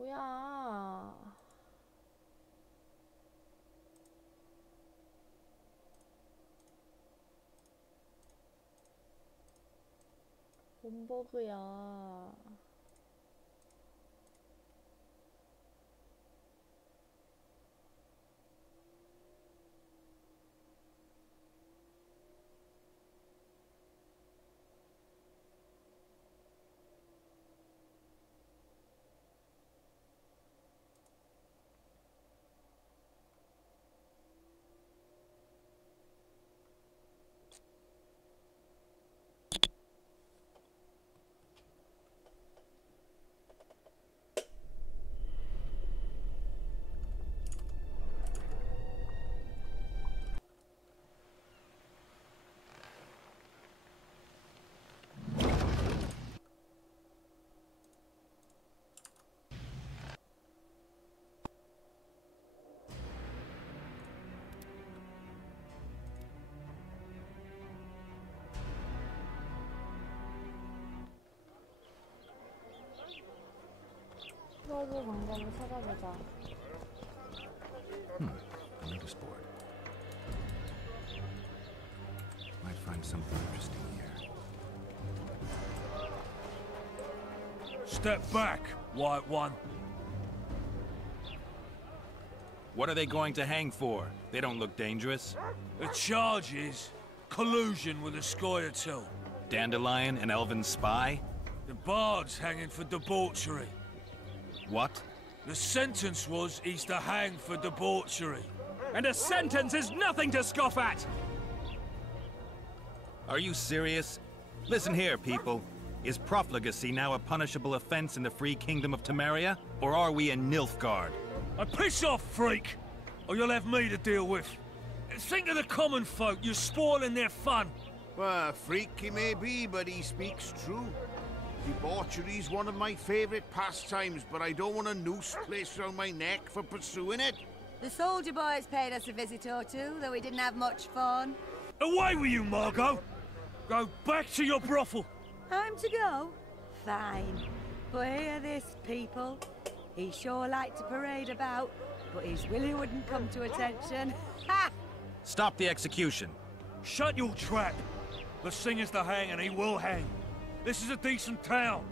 뭐야? 뭔 버그야? 서부 광검을 찾아보자. A notice board. Might find something interesting here. Step back, White One. What are they going to hang for? They don't look dangerous. The charge is collusion with the Scoia'tael. Dandelion, an elven spy? The bard's hanging for debauchery. What? The sentence was he's to hang for debauchery. And a sentence is nothing to scoff at! Are you serious? Listen here, people. Is profligacy now a punishable offense in the free kingdom of Temeria? Or are we in Nilfgaard? Piss off, freak! Or you'll have me to deal with. Think of the common folk, you're spoiling their fun. Well, freak he may be, but he speaks true. Debauchery's one of my favorite pastimes, but I don't want a noose placed around my neck for pursuing it. The soldier boys paid us a visit or two, though we didn't have much fun. Away with you, Margot! Go back to your brothel. Time to go? Fine. But hear this, people. He sure liked to parade about, but his Willie wouldn't come to attention. Ha! Stop the execution. Shut your trap. The singer's to hang, and he will hang. This is a decent town.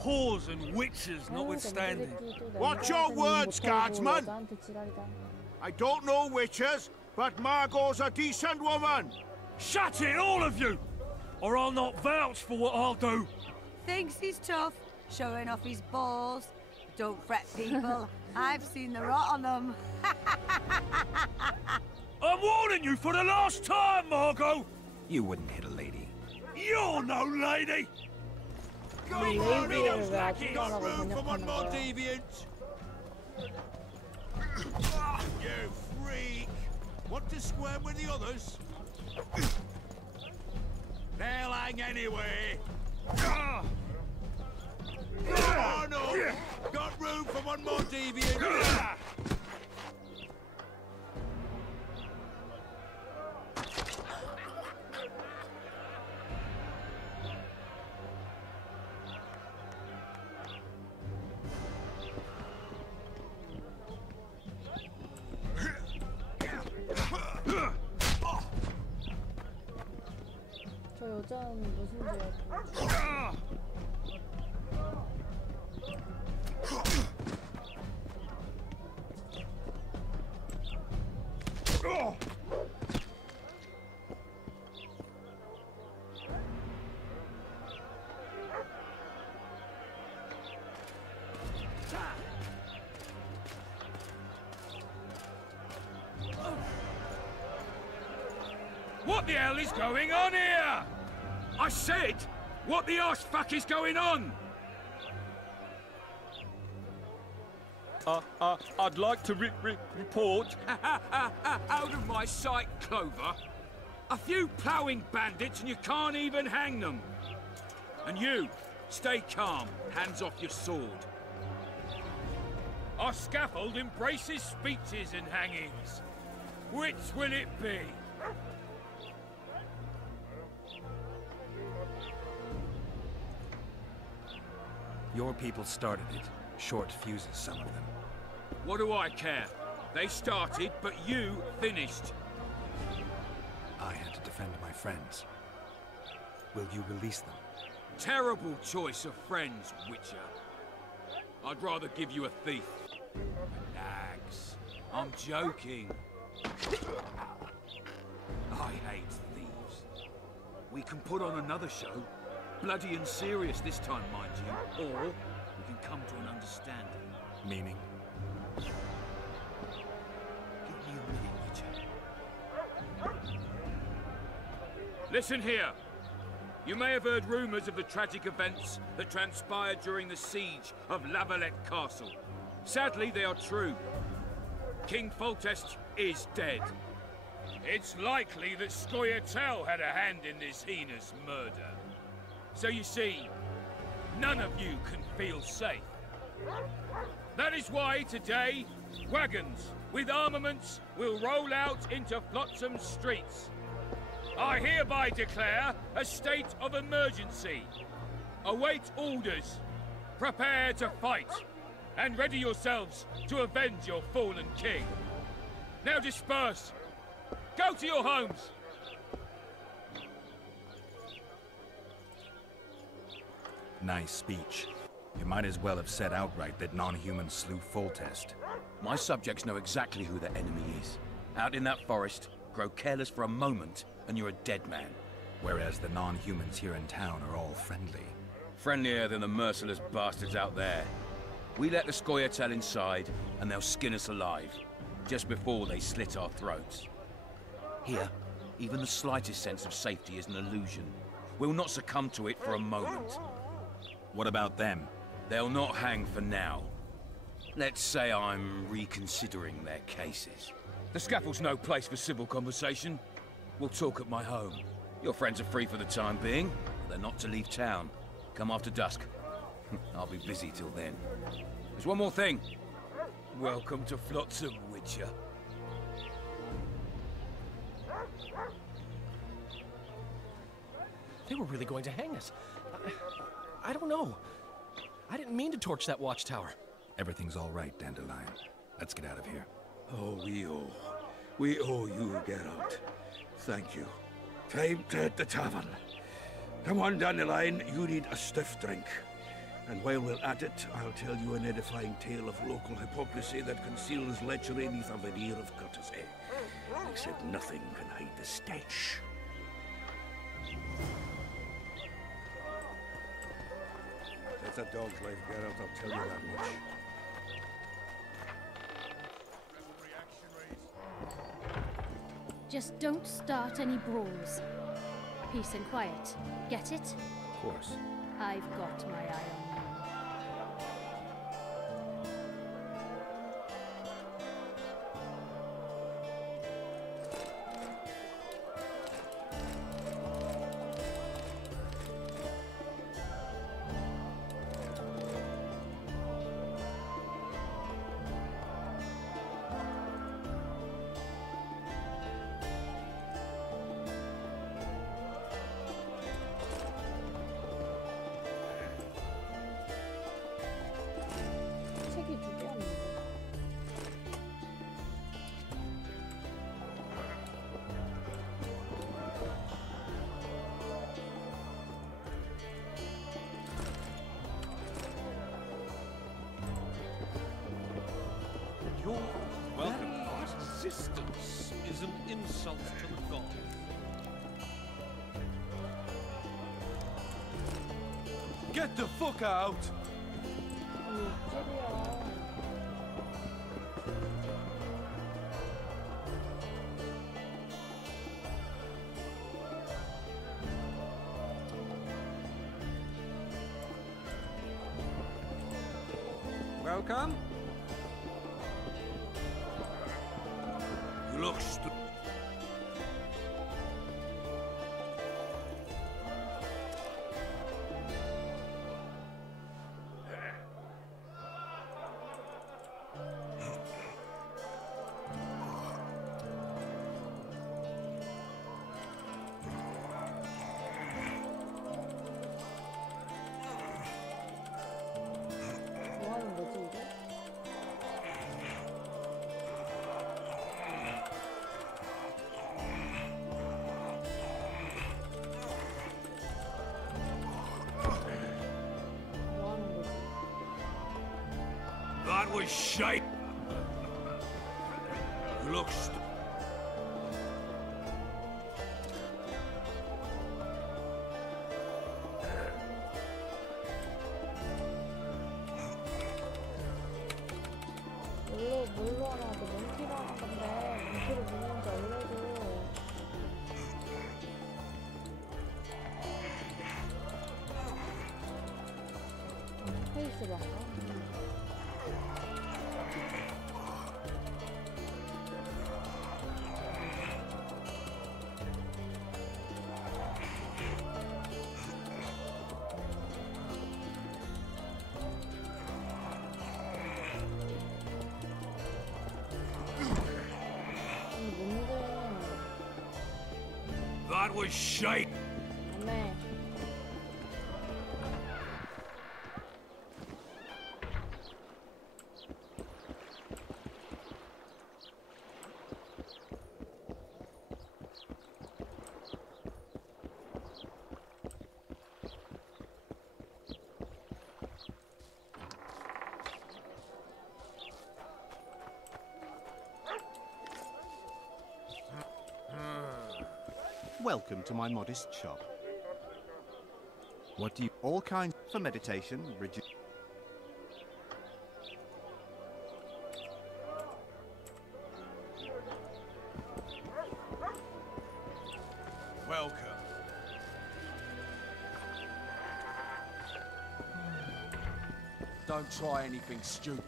Whores and witches notwithstanding. Watch your words, guardsman! I don't know witches, but Margot's a decent woman! Shut it, all of you! Or I'll not vouch for what I'll do. Thinks he's tough, showing off his balls. Don't fret, people. I've seen the rot on them. I'm warning you for the last time, Margot! You wouldn't hit a lady. You're no lady! Go on, those lackeys! Got room for one more deviant! You freak! Want to square with the others? They'll hang anyway! Come on up! Got room for one more deviant! 저 여자는 무슨 죄야? What the hell is going on here? I said, what the arse fuck is going on? I'd like to report. Out of my sight, Clover. A few ploughing bandits and you can't even hang them. And you, stay calm, hands off your sword. Our scaffold embraces speeches and hangings. Which will it be? Your people started it. Short fuses, some of them. What do I care? They started, but you finished. I had to defend my friends. Will you release them? Terrible choice of friends, Witcher. I'd rather give you a thief. Relax. I'm joking. I hate thieves. We can put on another show. Bloody and serious this time, mind you. Or we can come to an understanding. Meaning? Give me a minute, Witcher. Listen here. You may have heard rumors of the tragic events that transpired during the siege of La Valette Castle. Sadly, they are true. King Foltest is dead. It's likely that Scoia'tael had a hand in this heinous murder. So you see, none of you can feel safe. That is why today, wagons with armaments will roll out into Flotsam streets. I hereby declare a state of emergency. Await orders. Prepare to fight. and ready yourselves to avenge your fallen king. Now disperse. Go to your homes. Nice speech. You might as well have said outright that non-humans slew Foltest. My subjects know exactly who the enemy is. Out in that forest, grow careless for a moment, and you're a dead man. Whereas the non-humans here in town are all friendly. Friendlier than the merciless bastards out there. We let the Scoia'tael inside, and they'll skin us alive, just before they slit our throats. Here, even the slightest sense of safety is an illusion. We'll not succumb to it for a moment. What about them? They'll not hang for now. Let's say I'm reconsidering their cases. The scaffold's no place for civil conversation. We'll talk at my home. Your friends are free for the time being, but they're not to leave town. Come after dusk. I'll be busy till then. There's one more thing. Welcome to Flotsam, Witcher. They were really going to hang us. I don't know. I didn't mean to torch that watchtower. Everything's all right, Dandelion. Let's get out of here. Oh, we owe you, Geralt. Thank you. Time to hit the tavern. Come on, Dandelion, you need a stiff drink. And while we're at it, I'll tell you an edifying tale of local hypocrisy that conceals lechery beneath a veneer of courtesy. Except nothing can hide the stench. That's a dog's life, Geralt, I'll tell you that much. Just don't start any brawls. Peace and quiet. Get it? Of course. I've got my eye on you. Your very existence is an insult to the gods. Get the fuck out! Welcome. You look stupid. That was shite. You look stupid. 뭘로 하나? 그 몽키로 하는 건데 몽키로 묻는지 알려줘. 페이스로 할까? That was shite. 네. Welcome to my modest shop. What do you... All kinds for meditation, Welcome. Don't try anything stupid.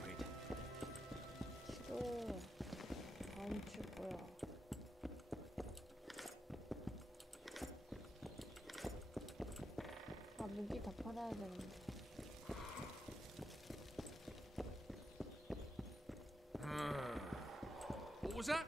시도 안 줄 거야. 아, 무기 다 팔아야 되는데. What was that?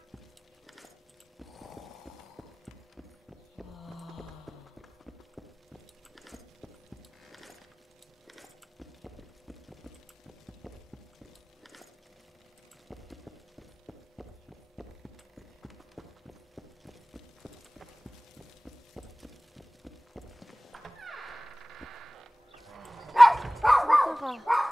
찾아가.